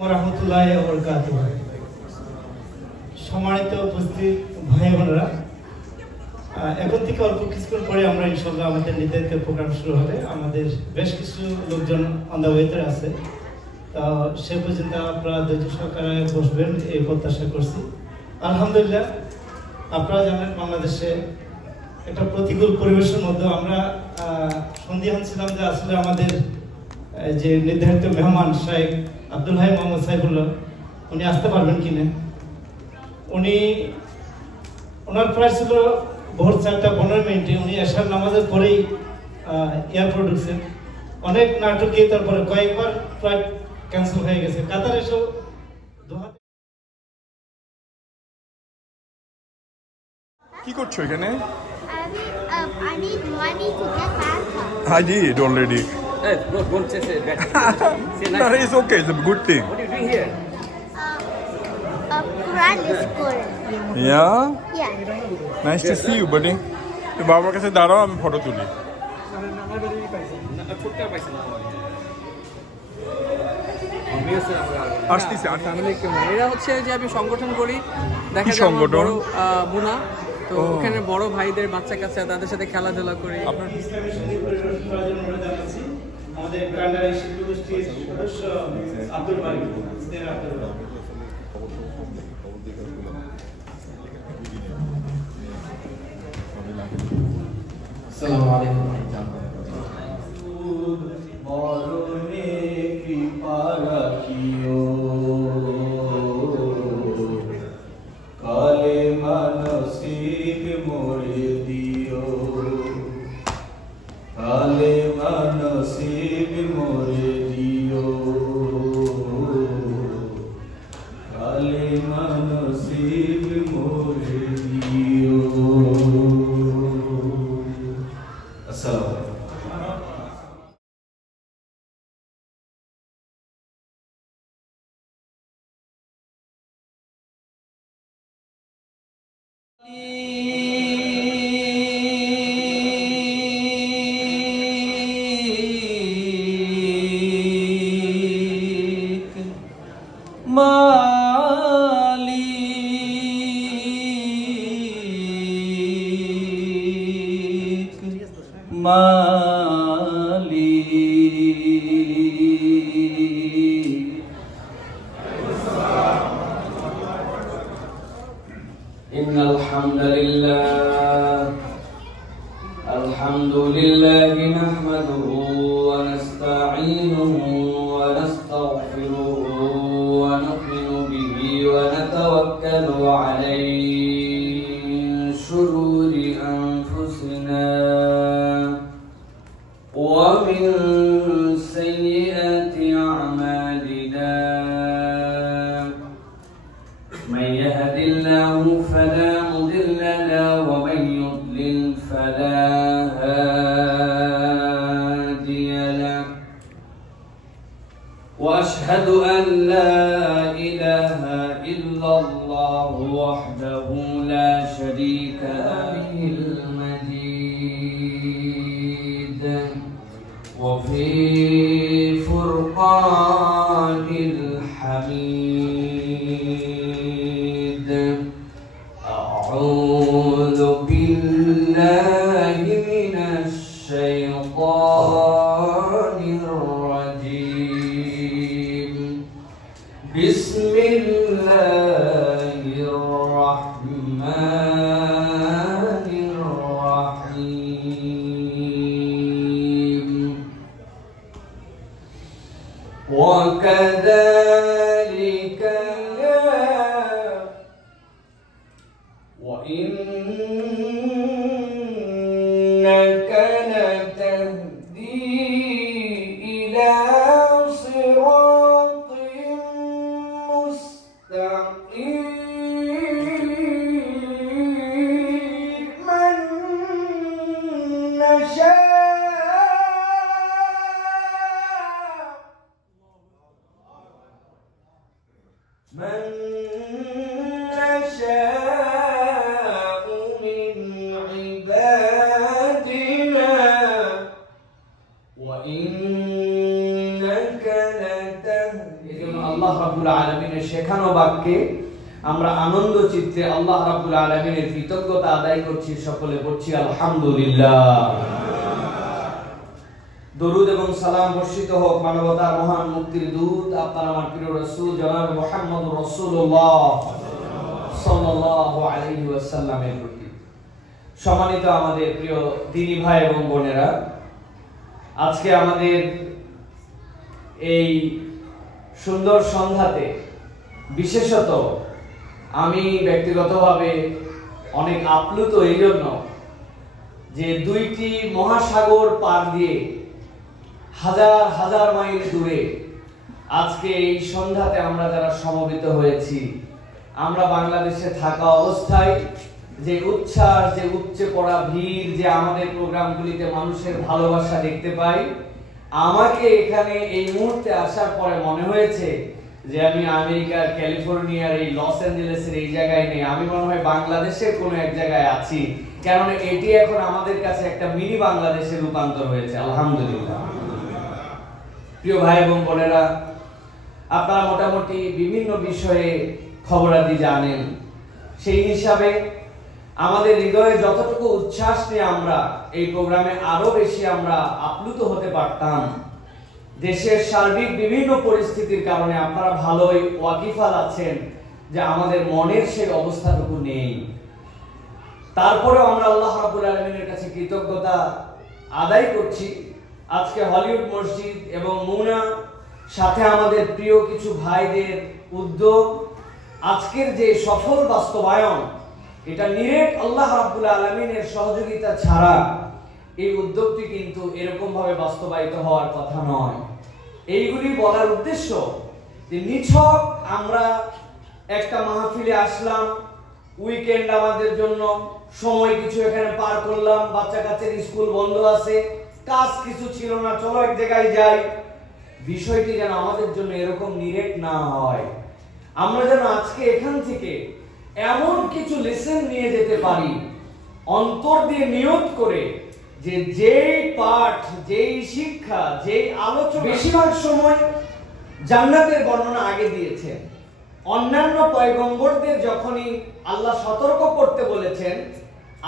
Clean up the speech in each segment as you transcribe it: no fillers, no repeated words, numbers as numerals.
রহমতুল্লাহি ওয়া বারাকাতুহু। সম্মানিত উপস্থিত ভাই বোনেরা, এখন থেকে অল্প কিছুক্ষণ পরে আমরা ইনশাআল্লাহ আমাদের নির্ধারিত প্রোগ্রাম শুরু হবে। আমাদের বেশ কিছু লোকজন অন দ্য ওয়েতে আছে, তো সে পর্যন্ত আপনারা ধৈর্য সহকারে বসবেন এই প্রত্যাশা করছি। আলহামদুলিল্লাহ, আপনারা জানেন বাংলাদেশে একটা প্রতিকূল পরিবেশের মধ্যে আমরা সন্দিহান ছিলাম যে আসলে আমাদের যে নির্ধারিত মেহমান শাইখ আব্দুল হাই মোহাম্মদ সাইফুল্লাহ উনি আসতে পারবেন কিনা। ওনার প্রায় ছিল ভোর 4:15 উনি এশার নামাজের পরেই এয়ারপোর্ট ঢুকছেন। অনেক নাটকে তারপরে কয়েকবার ফ্লাইট ক্যান্সেল হয়ে গেছে। কাতার এসেও কি করছো এখানে? I need money to get back home. I did already. Hey, don't say that. Say No, nice. it's okay. It's a good thing. What are you doing here? Quran is good. Yeah? Yeah. Nice to see you, buddy. তো বাবার কাছে দাঁড়াও, আমি photo তুলি। আসতেছি। এরা হচ্ছে যে আমি সংগঠন করি, দেখা যায় সংগঠন? বড় মুনা, তো ওখানে বড় ভাইদের বাচ্চা কাচ্চা তাদের সাথে খেলাধুলা করি। আপনার আমাদের কান্ডারি শিল্পী গোষ্ঠীর সদস্য আব্দুল মালিক আসসালামু আলাইকুম। মরণে কৃপা রাখিও, কালে মানসিক মোরে দিও, কালে মানসিক মোরে দিও, কালে মানসিক মোরে দিও। আসসালামু আলাইকুম। إن الحمد لله نحمده ونستعينه ونستغفره ونؤمن به ونتوكل عليه من شرور أنفسنا ومن سيئات أعمالنا، من يهد الله فلا مضل له ومن يضلل فلا هادي له، وأشهد أن لا إله إلا الله وحده لا شريك له المجيد وفي فرقان الحميد. أعوذ بالله من الشيطان الرجيم. بسم الله الرحمن الرحيم. وكذلك وإنك لتهدي إلى صراط مستقيم. من نشاء من عبادنا وإنك لتهدي আল্লাহ রাব্বুল আলামিনের শেখানো বাক্যে আমরা আনন্দ চিত্তে আল্লাহ রাব্বুল আলামিনের কৃতজ্ঞতা আদায় করছি। সকলে পড়ছি আলহামদুলিল্লাহ। দরুদ এবং সালাম বর্ষিত হোক মানবতার মহান মুক্তির দূত আপনার আমার প্রিয় রাসূল জনাব মুহাম্মদুর রাসূলুল্লাহ সাল্লাল্লাহু আলাইহি ওয়াসাল্লামের প্রতি। সম্মানিত আমাদের প্রিয় দিনী ভাই এবং বোনেরা, আজকে আমাদের এই সুন্দর সন্ধ্যাতে বিশেষত আমি ব্যক্তিগতভাবে অনেক আপ্লুত এই জন্য যে দুইটি মহাসাগর পার দিয়ে হাজার হাজার মাইল দূরে আজকে এই সন্ধ্যাতে আমরা যারা সমবেত হয়েছি, আমরা বাংলাদেশে থাকা অবস্থায় যে উচ্ছ্বাস, যে উপচে পড়া ভিড়, যে আমাদের প্রোগ্রামগুলিতে মানুষের ভালোবাসা দেখতে পাই, আমাকে এখানে এই মুহূর্তে আসার পরে মনে হয়েছে যে আমি আমেরিকার ক্যালিফোর্নিয়ার এই লস অ্যাঞ্জেলেসের এই জায়গায় নেই, আমি মনে হয় বাংলাদেশের কোনো এক জায়গায় আছি। কারণ এটি এখন আমাদের কাছে একটা মিনি বাংলাদেশে রূপান্তর হয়েছে। আলহামদুলিল্লাহ। প্রিয় ভাই এবং বোনেরা, আপনারা মোটামুটি বিভিন্ন বিষয়ে খবরাদি জানেন, সেই হিসাবে আমাদের হৃদয়ে যতটুকু উচ্ছ্বাস নিয়ে আমরা এই প্রোগ্রামে আরো বেশি আমরা আপ্লুত হতে পারতাম, দেশের সার্বিক বিভিন্ন পরিস্থিতির কারণে আপনারা ভালোই ওয়াকিফাল আছেন যে আমাদের মনের সেই অবস্থাটুকু নেই। তারপরে আমরা আল্লাহ রাব্বুল আলামিনের কাছে কৃতজ্ঞতা আদায় করছি। আজকে হলিউড মসজিদ এবং মুনা সাথে আমাদের প্রিয় কিছু ভাইদের উদ্যোগ, আজকের যে সফল বাস্তবায়ন, এটা নিরেট আল্লাহ রাব্বুল আলামিনের সহযোগিতা ছাড়া এই উদ্যোগটি কিন্তু এরকম ভাবে বাস্তবায়িত হওয়ার কথা নয়। এইগুলি বলার উদ্দেশ্য যে নিছক আমরা একটা মাহফিলে আসলাম, উইকেন্ড আমাদের জন্য, সময় কিছু এখানে পার করলাম, বাচ্চা কাচ্চার স্কুল বন্ধ আছে, কাজ কিছু ছিল না, চলো এক জায়গায় যাই, বিষয়টি যেন আমাদের জন্য এরকম নিরেট না হয়। আমরা যেন আজকে এখান থেকে এমন কিছু লেসন নিয়ে যেতে পারি, অন্তর দিয়ে নিয়ত করে যে যেই পাঠ, যেই শিক্ষা, যেই আলোচনা, বেশিরভাগ সময় জান্নাতের বর্ণনা আগে দিয়েছেন। অন্যান্য পয়গম্বরদের যখনই আল্লাহ সতর্ক করতে বলেছেন,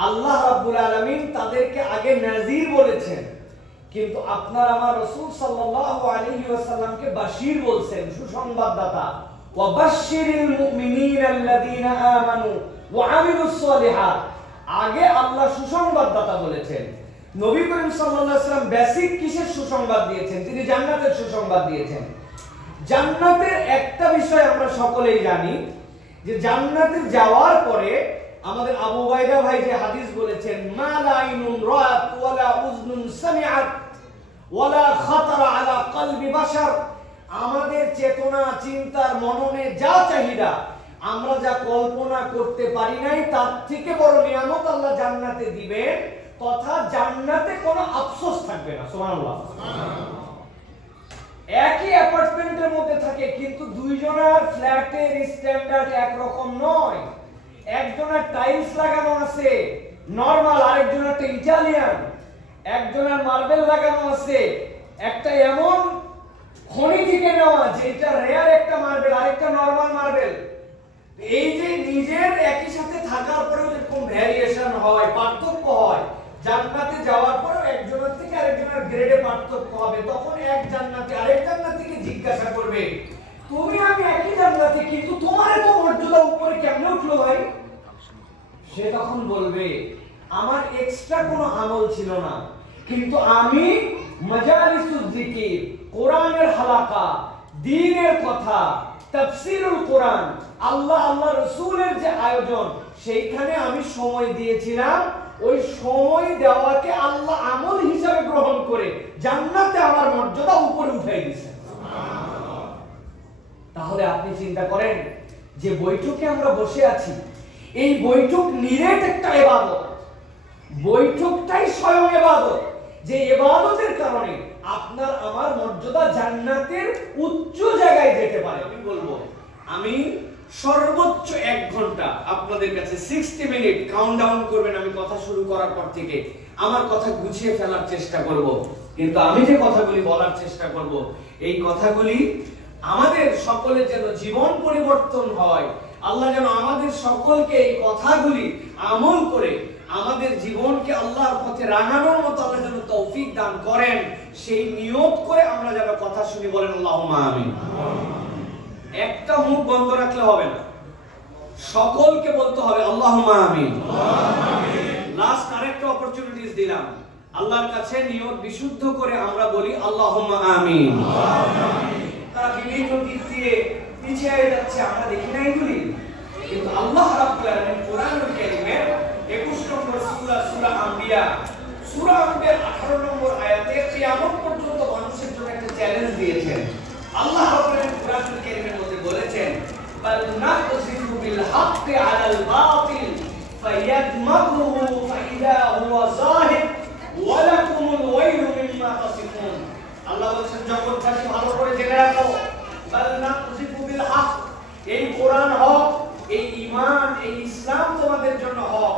আল্লাহ রাব্বুল আলামিন তাদেরকে আগে নাযির বলেছেন, কিন্তু আপনার আমার রাসূল সাল্লাল্লাহু আলাইহি ওয়াসাল্লামকে বাশীর বলছেন, সুসংবাদদাতা। ওয়াবাশশিরিল মুমিনিনা আল্লাযীনা আমানু ওয়া আমিলুস সালিহাত, আগে আল্লাহ সুসংবাদদাতা বলেছেন। নবী করিম সাল্লাল্লাহু আলাইহি ওয়াসাল্লাম বেসিক কিসের সুসংবাদ দিয়েছেন? তিনি জান্নাতের সুসংবাদ দিয়েছেন। জান্নাতের একটা বিষয় আমরা সকলেই জানি যে জান্নাতে যাওয়ার পরে আমাদের আবু উবাইদা ভাই যে হাদিস বলেছেন, মা লা আইনুন রাআত ওয়ালা উযনুন সামিআত ওয়ালা খাতারা আলা কলবি বাশার, আমাদের চেতনা, চিন্তার, মননে যা চাহিদা, আমরা যা কল্পনা করতে পারি নাই, তার থেকে বড় নিয়ামত আল্লাহ জান্নাতে দিবেন, তথা জান্নাতে কোনো আফসোস থাকবে না। সুবহানাল্লাহ। একই অ্যাপার্টমেন্টের মধ্যে থাকে কিন্তু দুইজনের ফ্ল্যাটের স্ট্যান্ডার্ড একরকম নয়। একজনের টাইলস লাগানো আছে নরমাল, আরেকজনের ইটালিয়ান, একজনের মার্বেল লাগানো আছে একটা এমন খনি থেকে নেওয়া যেটা রেয়ার একটা মার্বেল, আরেকটা নরমাল মার্বেল। এই যে নিজের একই সাথে থাকার পরেও যেরকম ভ্যারিয়েশন হয়, পার্থক্য হয়, জান্নাতে যাওয়ার পরেও একজনের থেকে আরেকজনের গ্রেডে পার্থক্য হবে। তখন এক জান্নাতে আরেক জান্নাতীকে জিজ্ঞাসা করবে, তুমি আমি একই জান্নাতে, কিন্তু তোমার এত মর্যাদা উপরে কেমনে উঠলো ভাই? সে তখন বলবে, আমার এক্সট্রা কোনো আমল ছিল না, কিন্তু আমি মাজালিসুজ জিকির, কোরআনের হালাকা, দ্বীনের কথা, তাফসীরুল কোরআন, আল্লাহ রাসূলের যে আয়োজন, সেইখানে আমি সময় দিয়েছিলাম। ওই সময় দেওয়াকে আল্লাহ আমল হিসাবে গ্রহণ করে জান্নাতে আমার মর্যাদা উপরে উঠাই দিয়েছেন। তাহলে আপনি চিন্তা করেন যে বৈঠকে আমরা বসে আছি, এই বৈঠক নিরেট একটা ইবাদত, বৈঠকটাই স্বয়ং ইবাদত, যে ইবাদতের কারণে আপনার আমার মর্যাদা জান্নাতের উচ্চ জায়গায় যেতে পারে। আমি বলবো, আমি সর্বোচ্চ 1 ঘন্টা আপনাদের কাছে 60 মিনিট কাউন্টডাউন করবেন আমি কথা শুরু করার পর থেকে, আমার কথা গুছিয়ে ফেলার চেষ্টা করব। কিন্তু আমি যে কথাগুলি বলার চেষ্টা করব, এই কথাগুলি আমাদের সকলের যেন জীবন পরিবর্তন হয়। আল্লাহ যেন আমাদের সকলকে এই কথাগুলি আমল করে আমাদের জীবনকে আল্লাহর পথে রাঙানোর মতো আল্লাহ যেন তৌফিক দান করেন, সেই নিয়ত করে আমরা যেন কথা শুনি, বলেন আল্লাহুম্মা আমিন। একটা মুখ বন্ধ রাখলে হবে না, সকলকে বলতে হবে আল্লাহুম্মা আমিন। লাস্ট আরেকটা অপরচুনিটিস দিলাম, আল্লাহর কাছে নিয়ত বিশুদ্ধ করে আমরা বলি আল্লাহুম্মা আমিন। তারা বিভিন্ন দিক দিয়ে পিছিয়ে যাচ্ছে, আমরা দেখি না এগুলি, কিন্তু আল্লাহ রাব্বুল আলামিন কোরআনুল কারীমের 21 নম্বর সূরা সূরা আম্বিয়া 18 নম্বর আয়াতে কিয়ামত পর্যন্ত মানুষের জন্য একটা চ্যালেঞ্জ দিয়েছেন। আল্লাহ রাব্বুল আলামিন কোরআনুল কারীমের মধ্যে বলেছেন, বাল নাকযিফু বিল হাক্কি আলাল বাতিল ফায়াদমাগুহু ফাইদা হুয়া যাহিক ওয়া লাকুমুল ওয়াইলু মিম্মা তাসিফুন। আল্লাহ বলেন জগৎবাসী ভালো করে জেনে রাখো, বাল নাকযিফু বিল হক, এই কোরআন হক, এই ঈমান, এই ইসলাম তোমাদের জন্য হক,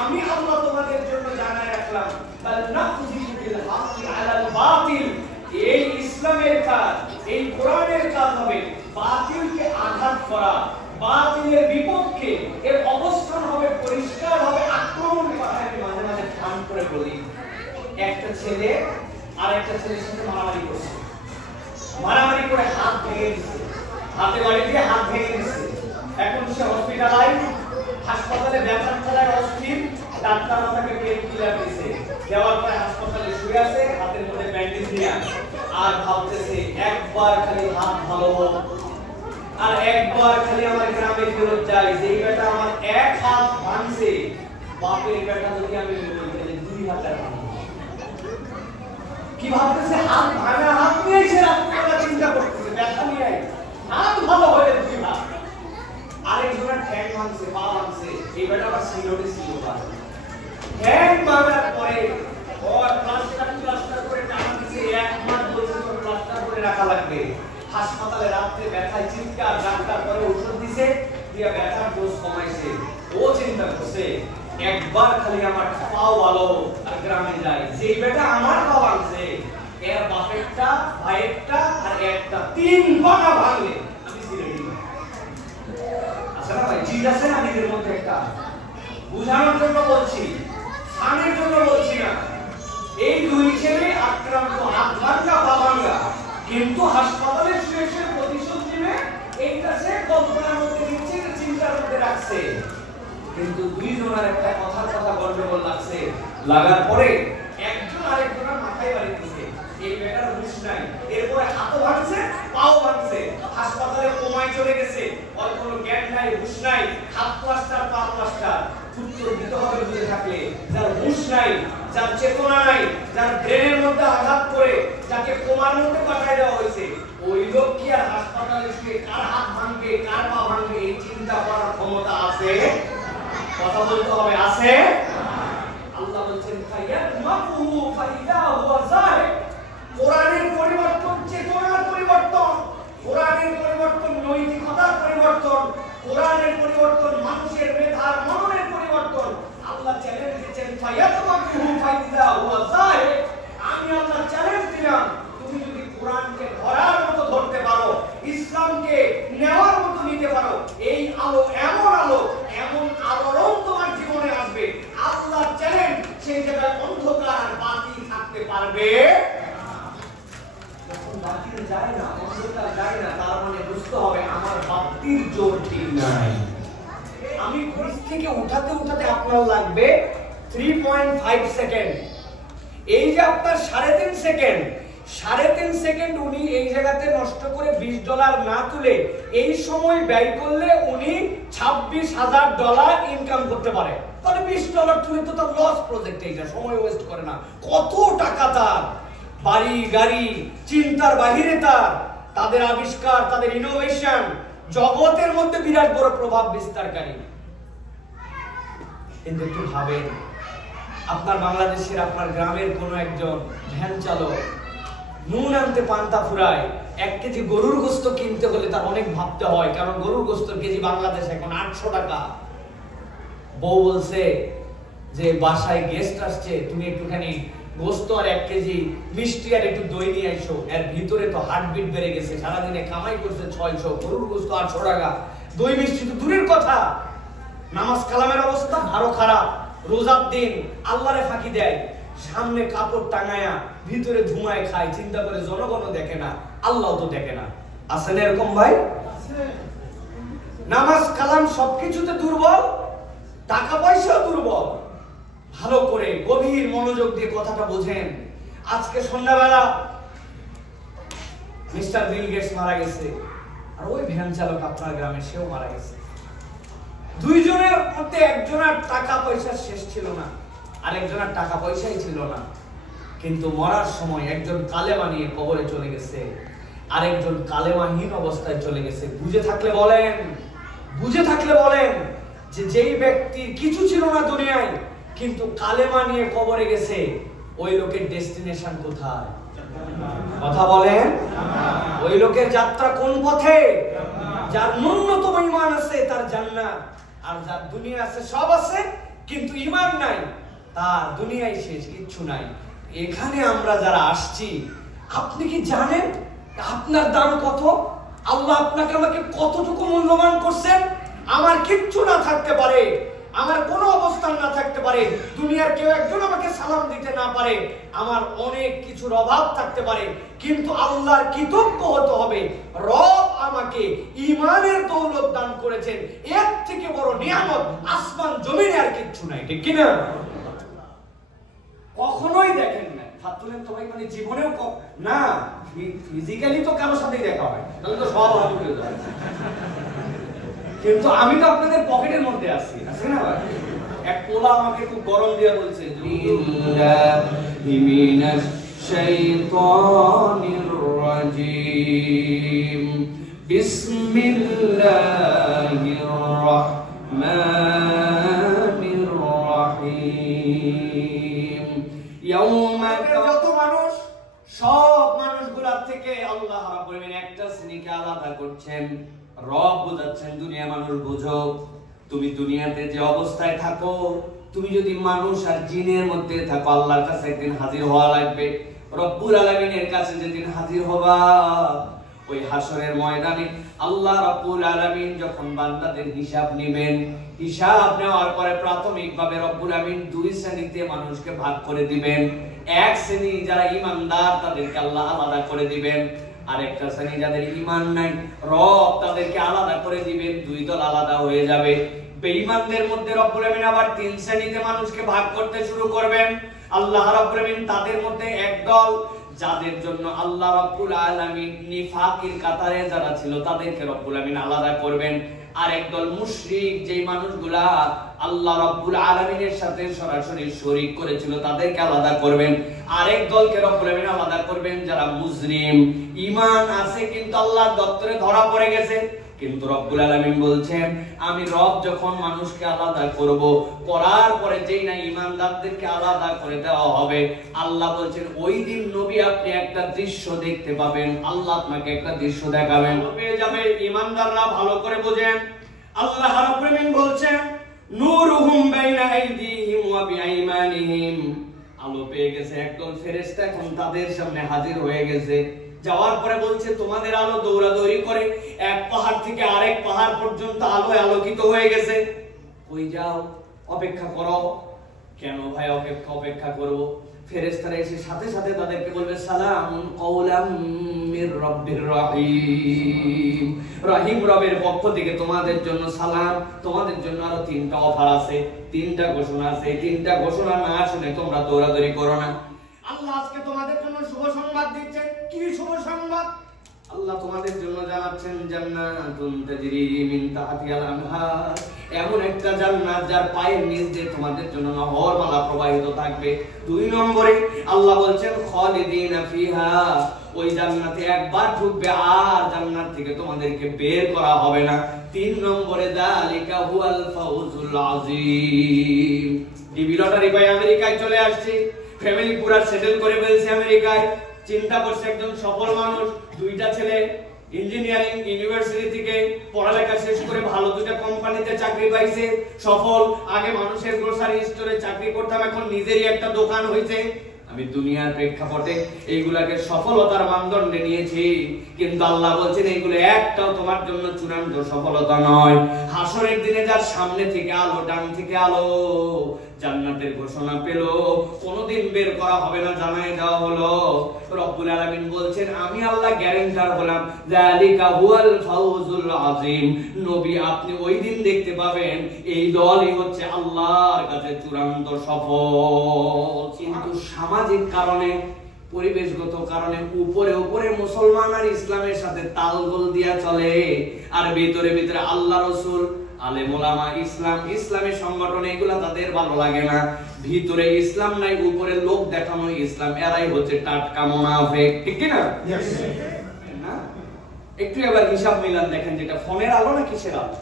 আমি আল্লাহ তোমাদের জন্য জানাই রাখলাম। বাল নাকযিফু বিল হাক্কি আলাল বাতিল, এই ইসলামের কাজ, এই কোরআনের কাজ হবে বাতিলকে আঘাত করা, বাতিলের বিপক্ষে এর অবস্থান হবে পরিষ্কার হবে আক্রমণ করা। আমি মাঝে মাঝে ঠান করে বলি, একটা ছেলে আরেকটা ছেলের সাথে মারামারি করছে, মারামারি করে হাত ভেঙে দিচ্ছে, হাতে বাড়ি দিয়ে হাত ভেঙে দিচ্ছে। এখন সে হসপিটালাইজ, হাসপাতালে ব্যথার ঠেলায় অস্থির, ডাক্তার তাকে পেন কিলার দিয়েছে, দেওয়ার পরে হাসপাতালে শুয়ে আছে, হাতের মধ্যে ব্যান্ডেজ নিয়ে, আর ভাবতেছে একবার খালি হাত ভালো হোক, আর একবার খালি আমার গ্রামে ফেরত যাই, যেই বেটা আমার এক হাত ভাঙছে, বাপের বেটা যদি আমি বলি দুই হাত ভাঙবো। কি ভাবতেছে? হাত ভাঙা হাত নিয়েছে, রাত্রিবেলা চিন্তা করতেছে, ব্যথা নিয়ে হাত ভালো হয়ে দুই হাত। আরেকজনের ঠ্যাং ভাঙছে, পা ভাঙছে, এই বেটা আবার সিলোটে ছিল, ঠ্যাং ভাঙার পরে ওর প্লাস্টার করে টাকা দিছে, এক মাস বলছে তোর প্লাস্টার করে রাখা লাগবে। হাসপাতালে রাতে ব্যথায় চিৎকার, ডাক্তার করে ওষুধ দিছে, দিয়া ব্যথার ডোজ কমাইছে। ও চিন্তা করছে একবার খালি আমার পাও ভালো আর গ্রামে যাই, যেই বেটা আমার পা ভাঙছে এর বাপেরটা, ভাইয়েরটা আর একটা, তিন পাটা ভাঙলে আমি সিলেটি। আচ্ছা না ভাই, জিদ আছে না নিজের মধ্যে একটা? বুঝানোর জন্য বলছি, ফানের জন্য বলছি না। এই দুই ছেলে আক্রান্ত, হাত ভাঙা পা ভাঙা, কিন্তু হাসপাতালে শুয়ে শুয়ে প্রতিশোধ নেবে এইটা সে কল্পনার মধ্যে নিচ্ছে, চিন্তার মধ্যে রাখছে। কিন্তু দুইজনের একটা কথা গন্ডগোল লাগছে, লাগার পরে একজন আরেকজনের মাথায় বাড়ি দিছে, এই বেটার হুঁশ নাই, এরপরে হাতও ভাঙছে পাও ভাঙছে, হাসপাতালে কোমায় চলে গেছে, ওর কোনো জ্ঞান নাই, হুঁশ নাই, হাত প্লাস্টার পা প্লাস্টার। উত্তর দিতে হবে বুঝে থাকলে, যার হুঁশ নাই, যার চেতনা নাই, যার ব্রেনের মধ্যে আঘাত করে যাকে কোমার মধ্যে পাঠায় দেওয়া হয়েছে, ওই লোক কি আর হাসপাতালে শুয়ে কার হাত ভাঙবে কার পা ভাঙবে এই চিন্তা করার ক্ষমতা আছে? কথা বলতে হবে, আছে? আল্লাহ বলছেন ফায়াদমাকুহু ফাইদা হুয়া যাহিক, কোরআনের পরিবর্তন, চেতনার পরিবর্তন, কোরআনের পরিবর্তন, নৈতিকতার পরিবর্তন, কোরআনের পরিবর্তন, মানুষের মেধার মননের পরিবর্তন। আল্লাহ চ্যালেঞ্জ দিয়েছেন ফায়াদমাকুহু ফাইদা হুয়া যাহিক, আমি আল্লাহ চ্যালেঞ্জ দিলাম, তুমি যদি কোরআনকে ধরার মতো ধরতে পারো, ইসলামকে নেওয়ার মতো নিতে পারো, এই আলো এমন আলো, এমন আলোড়ন তোমার জীবনে আসবে। আল্লাহ চ্যালেঞ্জ, সেই জায়গায় অন্ধকার আর বাতি থাকতে পারবে যখন বাতিল যায় না, অন্ধকার যায় না, তার মানে বুঝতে হবে আমার বাতির জোর ঠিক নাই। আমি ব্রিজ থেকে উঠাতে আপনার লাগবে 3.5 সেকেন্ড। এই যে আপনার 3.5 সেকেন্ড, 3.5 সেকেন্ড উনি এই জায়গাতে নষ্ট করে $20 না তুলে এই সময় ব্যয় করলে উনি $26,000 ইনকাম করতে পারে। তাহলে $20 তুলে তো তার লস প্রজেক্ট, এইটা সময় ওয়েস্ট করে না। কত টাকা তার, বাড়ি গাড়ি, চিন্তার বাহিরে তাদের আবিষ্কার, তাদের ইনোভেশন জগতের মধ্যে বিরাট বড় প্রভাব বিস্তারকারী। কিন্তু একটু ভাবেন, আপনার বাংলাদেশের আপনার গ্রামের কোনো একজন ভ্যান চালক নুন আনতে পান্তা ফুরায়, 1 কেজি গরুর গোশত কিনতে হলে তার অনেক ভাবতে হয়, কারণ গরুর গোশতের কেজি বাংলাদেশে এখন 800 টাকা। বউ বলছে যে বাসায় গেস্ট আসছে, তুমি একটুখানি গোস্ত আর 1 কেজি মিষ্টি আর একটু দই নিয়ে আইসো, এর ভিতরে তো হার্টবিট বেড়ে গেছে, সারাদিনে কামাই করছে 600, গরুর গোস্ত 800 টাকা, দই মিষ্টি তো দূরের কথা, নামাজ কালামের অবস্থা আরো খারাপ, রোজার দিন আল্লাহরে ফাঁকি দেয়, সামনে কাপড় টাঙায়া ভিতরে ধুমায় খায়, চিন্তা করে জনগণও দেখে না, আল্লাহ তো দেখে না। আছে না এরকম ভাই? নামাজ কালাম সবকিছুতে দুর্বল, টাকা পয়সা দুর্বল। ভালো করে গভীর মনোযোগ দিয়ে কথাটা বোঝেন। আজকে সন্ধ্যাবেলা মিস্টার বিল গেটস মারা গেছে, আর ওই ভ্যান চালক আপনার গ্রামে সেও মারা গেছে। দুইজনের মধ্যে একজনের টাকা পয়সা শেষ ছিল না, আর একজনের টাকা পয়সাই ছিল না, কিন্তু মরার সময় একজন কালেমা নিয়ে কবরে চলে গেছে, আরেকজন কালেমাহীন অবস্থায় চলে গেছে। বুঝে থাকলে বলেন যে যেই ব্যক্তির কিছু ছিল না দুনিয়ায় কিন্তু কালেমা নিয়ে কবরে গেছে, ওই লোকের ডেস্টিনেশন কোথায়? কথা বলেন। ওই লোকের যাত্রা কোন পথে? যার ন্যূনতম ঈমান আছে তার জান্নাত, আর যার দুনিয়া আছে সব আছে কিন্তু ঈমান নাই, তার দুনিয়ায় শেষ, কিচ্ছু নাই। এখানে আমরা যারা আসছি, আপনি কি জানেন আপনার দাম কত? আল্লাহ আপনাকে আমাকে কতটুকু মূল্যবান করছেন? আমার কিচ্ছু না থাকতে পারে, আমার কোনো অবস্থান না থাকতে পারে, দুনিয়ার কেউ একজন আমাকে সালাম দিতে না পারে, আমার অনেক কিছুর অভাব থাকতে পারে, কিন্তু আল্লাহর কৃতজ্ঞ হতে হবে, রব আমাকে ঈমানের দৌলত দান করেছেন, এর থেকে বড় নিয়ামত আসমান জমিনে আর কিচ্ছু নাই, ঠিক কি না? কখনোই দেখেন না ফাতুলেন তো ভাই, মানে জীবনেও না, ফিজিক্যালি তো কারোর সাথেই দেখা হয়, তাহলে তো সব ভালো হয়ে যাবে, কিন্তু আমি তো আপনাদের পকেটের মধ্যে আছি, আছে না ভাই? এক পোলা আমাকে খুব গরম দিয়ে বলছে, বিল্লাহি মিনাশ শাইতানির রাজিম, বিসমিল্লাহির রাহমানির রাহিম। ইয়াউমা, যত মানুষ, সব মানুষগুলোর থেকে আল্লাহ রাব্বুল আলামিন একটা শ্রেণীকে আলাদা করছেন, রব বুঝাচ্ছেন দুনিয়া মানুষ বুঝো, তুমি দুনিয়াতে যে অবস্থায় থাকো, তুমি যদি মানুষ আর জিনের মধ্যে থাকো, আল্লাহর কাছে একদিন হাজির হওয়া লাগবে। রব্বুল আলামিনের কাছে যেদিন হাজির হবা, ওই হাসরের ময়দানে আল্লাহ রাব্বুল আলামিন যখন বান্দাদের হিসাব নেবেন, হিসাব নেওয়ার পরে প্রাথমিকভাবে রব্বুল আলামিন 2 শ্রেণীতে মানুষকে ভাগ করে দিবেন। এক শ্রেণী যারা ঈমানদার, তাদেরকে আল্লাহ আলাদা করে দিবেন, আরেকটা শ্রেণী যাদের ঈমান নাই, রব তাদেরকে আলাদা করে দিবেন, 2 দল আলাদা হয়ে যাবে। বেঈমানদের মধ্যে রব্বুল আলামিন আবার 3 শ্রেণীতে মানুষকে ভাগ করতে শুরু করবেন। আল্লাহ রাব্বুল আলামিন তাদের মধ্যে এক দল, যাদের জন্য আল্লাহ রাব্বুল আলামিন নিফাকের কাতারে যারা ছিল তাদেরকে রব্বুল আলামিন আলাদা করবেন। আরেক দল মুশরিক, যেই মানুষগুলা আল্লাহ রাব্বুল আলামিনের সাথে সরাসরি শরীক করেছিল, তাদেরকে আলাদা করবেন। আরেক দলকে রব্বুল আলামিন আলাদা করবেন যারা মুজরিম, ঈমান আছে কিন্তু আল্লাহর দপ্তরে ধরা পড়ে গেছে, কিন্তু রব্বুল আলামিন বলছেন আমি রব যখন মানুষকে আলাদা করব, করার পরে যেই না ঈমানদারদেরকে আলাদা করে দেওয়া হবে, আল্লাহ বলছেন ওই দিন নবী আপনি একটা দৃশ্য দেখতে পাবেন, আল্লাহ আপনাকে একটা দৃশ্য দেখাবেন, পেয়ে যাবে। ঈমানদাররা ভালো করে বোঝেন, আল্লাহ রাব্বুল আলামিন বলছেন নূরুহুম বাইনা আইদিহিম ওয়া বিআইমানিহিম, আলো পেয়ে গেছে একদল ফেরেশতা, এখন তাদের সামনে হাজির হয়ে গেছে। যাওয়ার পরে বলছে তোমাদের আলো দৌড়াদৌড়ি করে এক পাহাড় থেকে আরেক পাহাড় পর্যন্ত আলোয় আলোকিত হয়ে গেছে, কই যাও, অপেক্ষা করো। কেন ভাই অপেক্ষা করব? ফেরেশতারা এসে সাথে সাথে তাদেরকে বলবে সালামুন কওলাম মির রাব্বির রহিম, রহিম রবের পক্ষ থেকে তোমাদের জন্য সালাম, তোমাদের জন্য আরো 3টা অফার আছে, 3টা ঘোষণা আছে, 3টা ঘোষণা না শুনে তোমরা দৌড়াদৌড়ি করো না। আল্লাহ আজকে তোমাদের জন্য শুভ সংবাদ দিচ্ছেন। কি শুভ সংবাদ? আল্লাহ তোমাদের জন্য জানাচ্ছেন জান্নাতুন তাজরি মিন তাহতিহাল আনহার, এমন একটা জান্নাত যার পায়ের নিচ দিয়ে তোমাদের জন্য নহরমালা প্রবাহিত থাকবে। 2 নম্বরে আল্লাহ বলছেন খালিদিনা ফিহা, ওই জান্নাতে একবার ঢুকবে আর জান্নাত থেকে তোমাদেরকে বের করা হবে না। 3 নম্বরে যালিকা হুয়াল ফাউজুল আযীম, ডিবি লটারি পাই আমেরিকায় চলে আসছে, ফ্যামিলি পুরো সেটেল করে ফেলছে আমেরিকায়, চিন্তা করছে একজন সফল মানুষ, 2টা ছেলে ইঞ্জিনিয়ারিং ইউনিভার্সিটি থেকে পড়ালেখা শেষ করে ভালো 2টা কোম্পানিতে চাকরি পাইছে, সফল। আগে মানুষের গ্রোসারি স্টোরে চাকরি করতাম, এখন নিজেরই একটা দোকান হয়েছে। আমি দুনিয়ার প্রেক্ষাপটে এইগুলাকে সফলতার মানদণ্ডে নিয়েছি, কিন্তু আল্লাহ বলছেন এইগুলো একটাও তোমার জন্য চূড়ান্ত সফলতা নয়। হাসরের দিনে যার সামনে থেকে আলো, ডান থেকে আলো, জান্নাতের ঘোষণা পেল, কোনোদিন বের করা হবে না, জানাই দেওয়া হলো। রব্বুল আলামিন বলছেন আমি আল্লাহ গ্যারান্টার হলাম, যালিকা হুয়াল ফাউজুল আযীম। নবী আপনি ওই দিন দেখতে পাবেন এই দলই হচ্ছে আল্লাহর কাছে চূড়ান্ত সফল। কিন্তু সামাজিক কারণে, পরিবেশগত কারণে উপরে উপরে মুসলমান আর ইসলামের সাথে তালগোল দিয়া চলে, আর ভিতরে ভিতরে আল্লাহ রাসূল, আলেম ওলামা, ইসলাম, ইসলামের সংগঠন এগুলা তাদের ভালো লাগে না। ভিতরে ইসলাম নাই, উপরে লোক দেখানো ইসলাম, এরাই হচ্ছে টাটকা মুনাফিক। ঠিক কি না? না? একটু এবার হিসাব মিলান, দেখেন যেটা ফোনের আলো না কিসের আলো?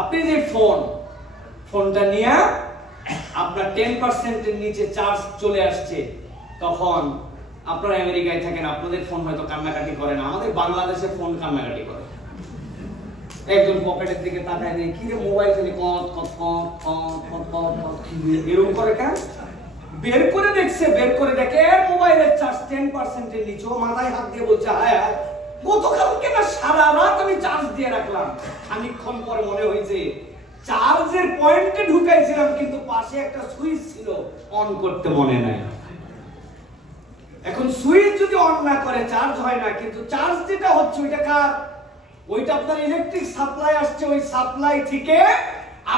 আপনি যে ফোনটা নিয়ে আপনার 10% এর নিচে চার্জ চলে আসছে, তখন আপনারা আমেরিকায় থাকেন, আপনাদের ফোন হয়তো কান্নাকাটি করে না, আমাদের বাংলাদেশে ফোন কান্নাকাটি করে। একজন পকেটের দিকে তাকায় নেই, কি রে মোবাইল খালি কত কত কত কত কত এরকম করে, কেন? বের করে দেখছে, বের করে দেখে মোবাইলের চার্জ 10% এর নিচে, মাথায় হাত দিয়ে বলছে হায় হায়, গতকালকে না সারা রাত আমি চার্জ দিয়ে রাখলাম, খানিকক্ষণ পরে মনে হয়েছে চার্জের পয়েন্টে ঢুকাইছিলাম, কিন্তু পাশে একটা সুইচ ছিল, অন করতে মনে নাই। এখন সুইচ যদি অন না করে চার্জ হয় না, কিন্তু চার্জ যেটা হচ্ছে ওইটা কার? ওইটা আপনার ইলেকট্রিক সাপ্লাই আসছে, ওই সাপ্লাই থেকে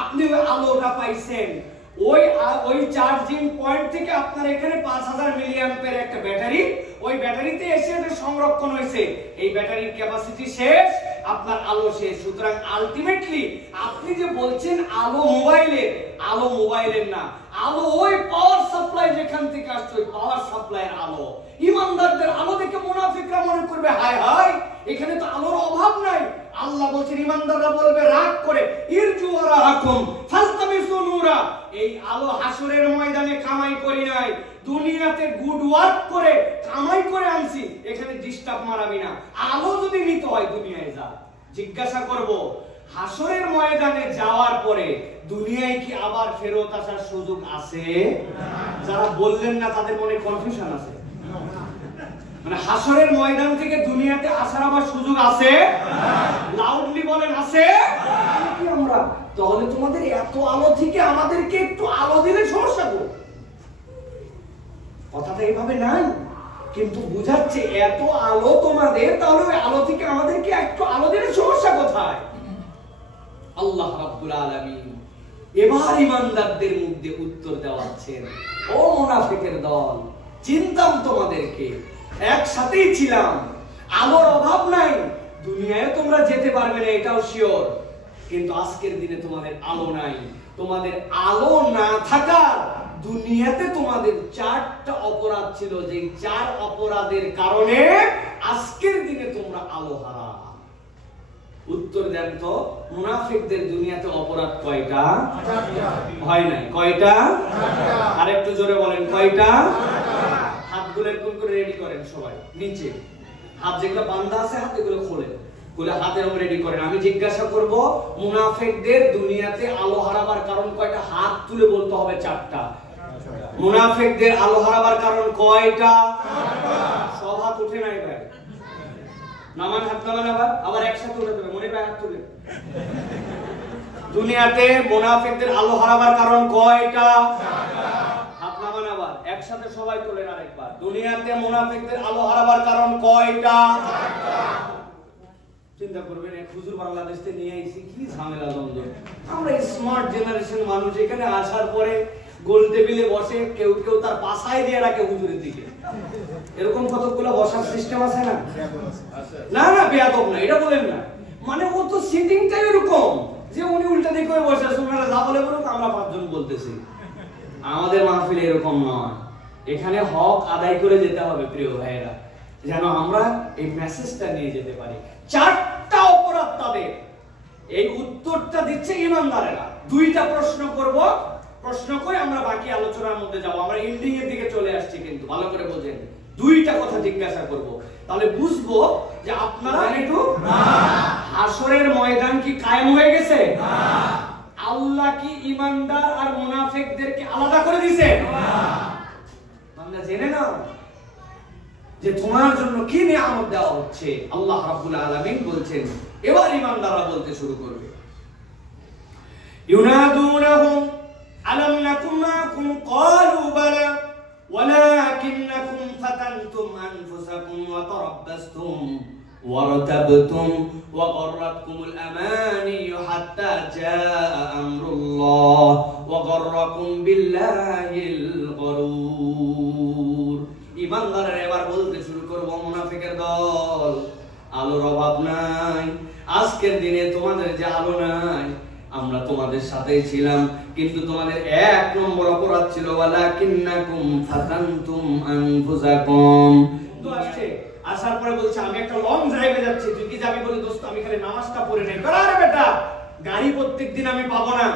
আপনি আলোটা পাইছেন। ওই চার্জিং পয়েন্ট থেকে আপনার এখানে 5000 মিলি অ্যাম্পিয়ার একটা ব্যাটারি, ওই ব্যাটারিতে এসে এটা সংরক্ষণ হয়েছে, এই ব্যাটারির ক্যাপাসিটি শেষ, আপনার আলো শেষ। সুতরাং আলটিমেটলি আপনি যে বলছেন আলো মোবাইলের না, আলো ওই পাওয়ার সাপ্লাই যেখান থেকে আসছে, ওই পাওয়ার সাপ্লাইয়ের আলো। ইমানদারদের আলো দেখে মুনাফিকরা মনে করবে হায় হায়, এখানে তো আলোর অভাব নাই। আল্লাহ বলছেন ইমানদাররা বলবে রাগ করে, ইরজু ওয়ারাকুম ফালতামিসু নূরা, এই আলো হাসরের ময়দানে কামাই করি নাই, দুনিয়াতে গুড ওয়ার্ক করে কামাই করে আনছি, এখানে ডিস্টার্ব মারাবি না। আলো যদি নিতে হয় দুনিয়ায় যা। জিজ্ঞাসা করব, হাসরের ময়দানে যাওয়ার পরে দুনিয়ায় কি আবার ফেরত আসার সুযোগ আছে? যারা বললেন না তাদের মনে কনফিউশন আছে, মানে হাসরের ময়দান থেকে দুনিয়াতে আসার আবার সুযোগ আছে? লাউডলি বলেন আছে? কি আমরা তাহলে তোমাদের এত আলো থেকে আমাদেরকে একটু আলো দিলে সমস্যা গো? কথাটা এইভাবে নাই, কিন্তু বুঝাচ্ছে এত আলো তোমাদের, তাহলে ওই আলো থেকে আমাদেরকে একটু আলো দিলে সমস্যা কোথায়? আল্লাহ রাব্বুল আলামিন এবার ইমানদারদের মুখ দিয়ে উত্তর দেওয়াচ্ছেন, ও মুনাফিকের দল, চিনতাম তোমাদেরকে, একসাথেই ছিলাম, আলোর অভাব নাই, দুনিয়ায় তোমরা যেতে পারবে না এটাও শিওর, কিন্তু আজকের দিনে তোমাদের আলো নাই। তোমাদের আলো না থাকার দুনিয়াতে তোমাদের 4টা অপরাধ ছিল, যে 4 অপরাধের কারণে আজকের দিনে তোমরা আলো হারা। উত্তর দেন তো, মুনাফিকদের দুনিয়াতে অপরাধ কয়টা? হয় নাই, কয়টা? আরেকটু জোরে বলেন, কয়টা? হাতগুলো এরকম করে রেডি করেন সবাই, নিচে হাত যেগুলো বাঁধা আছে হাত এগুলো খোলেন, খুলে হাত এরকম রেডি করেন। আমি জিজ্ঞাসা করব মুনাফিকদের দুনিয়াতে আলো হারাবার কারণ কয়টা? হাত তুলে বলতে হবে 4টা। মুনাফিকদের আলো হারাবার কারণ কয়টা? সব হাত উঠে নাই ভাই, নামান হাত নামান, আবার একসাথে উঠে দেবে, মনে ভাই হাত তুলে। দুনিয়াতে মুনাফিকদের আলো হারাবার কারণ কয়টা? হাত নামান, আবার একসাথে সবাই তোলেন আরেকবার। দুনিয়াতে মুনাফিকদের আলো হারাবার কারণ কয়টা? চিন্তা করবেন, এক হুজুর বাংলাদেশ থেকে নিয়ে আইছি, কি ঝামেলা দ্বন্দ্ব। আমরা স্মার্ট জেনারেশন মানুষ, এখানে আসার পরে গোল টেবিলে বসে, কেউ কেউ তার পাছায় দিয়ে রাখে হুজুরের দিকে, এরকম কতগুলো বসার সিস্টেম আছে না? না না, বেয়াদব না, এটা বলেন না, মানে ও তো সিটিংটাই এরকম যে উনি উল্টা দিকে বসে আছে, ওনারা যা বলে বলুক, আমরা 5 জন বলতেছি। আমাদের মাহফিলে এরকম নয়, এখানে হক আদায় করে যেতে হবে প্রিয় ভাইয়েরা, যেন আমরা এই মেসেজটা নিয়ে যেতে পারি। 4টা অপরাধ তাদের, এই উত্তরটা দিচ্ছে ইমানদারেরা। 2টা প্রশ্ন করব, প্রশ্ন করে আমরা বাকি আলোচনার মধ্যে যাব। আমরা এন্ডিং এর দিকে চলে আসছি, কিন্তু ভালো করে বোঝেন। 2টা কথা জিজ্ঞাসা করব, তাহলে বুঝবো যে আপনারা একটু হাসরের ময়দান কি কায়েম হয়ে গেছে? আল্লাহ কি ইমানদার আর মুনাফিকদেরকে আলাদা করে দিয়েছে? তোমরা জেনে নাও যে তোমার জন্য কি নিয়ামত দেওয়া হচ্ছে। আল্লাহ রাব্বুল আলামিন বলছেন, এবার ঈমানদাররা বলতে শুরু করবে, ইউনাদুনাহুম আলাম নাকুম মাকুম ক্বালু বালা ওয়ালাকিন্নাকুম ফাতানতুম আনফুসাকুম ওয়া তারাব্বাসতুম ওয়ারতাবতুম ওয়া গররাতকুমুল আমানি হাত্তা জাআ আমরুল্লাহ ওয়া গররাকুম বিল্লাহিল গরুর। ঈমানদাররা এবার বলতে শুরু করব, মুনাফিকের দল, আলোর অভাব নাই, আজকের দিনে তোমাদের যে আলো নাই, আমরা তোমাদের সাথেই ছিলাম, কিন্তু তোমাদের এক নম্বর অপরাধ ছিল ওয়ালাকিন্নাকুম ফাতানতুম আনফুসাকুম। তো আসছে, আসার পরে বলছে আমি একটা লং ড্রাইভে যাচ্ছি, তুই কি যাবি? বলে দোস্ত আমি খালি নামাজটা পড়ে নেই। আরে বেটা, গাড়ি প্রত্যেকদিন আমি পাবো না,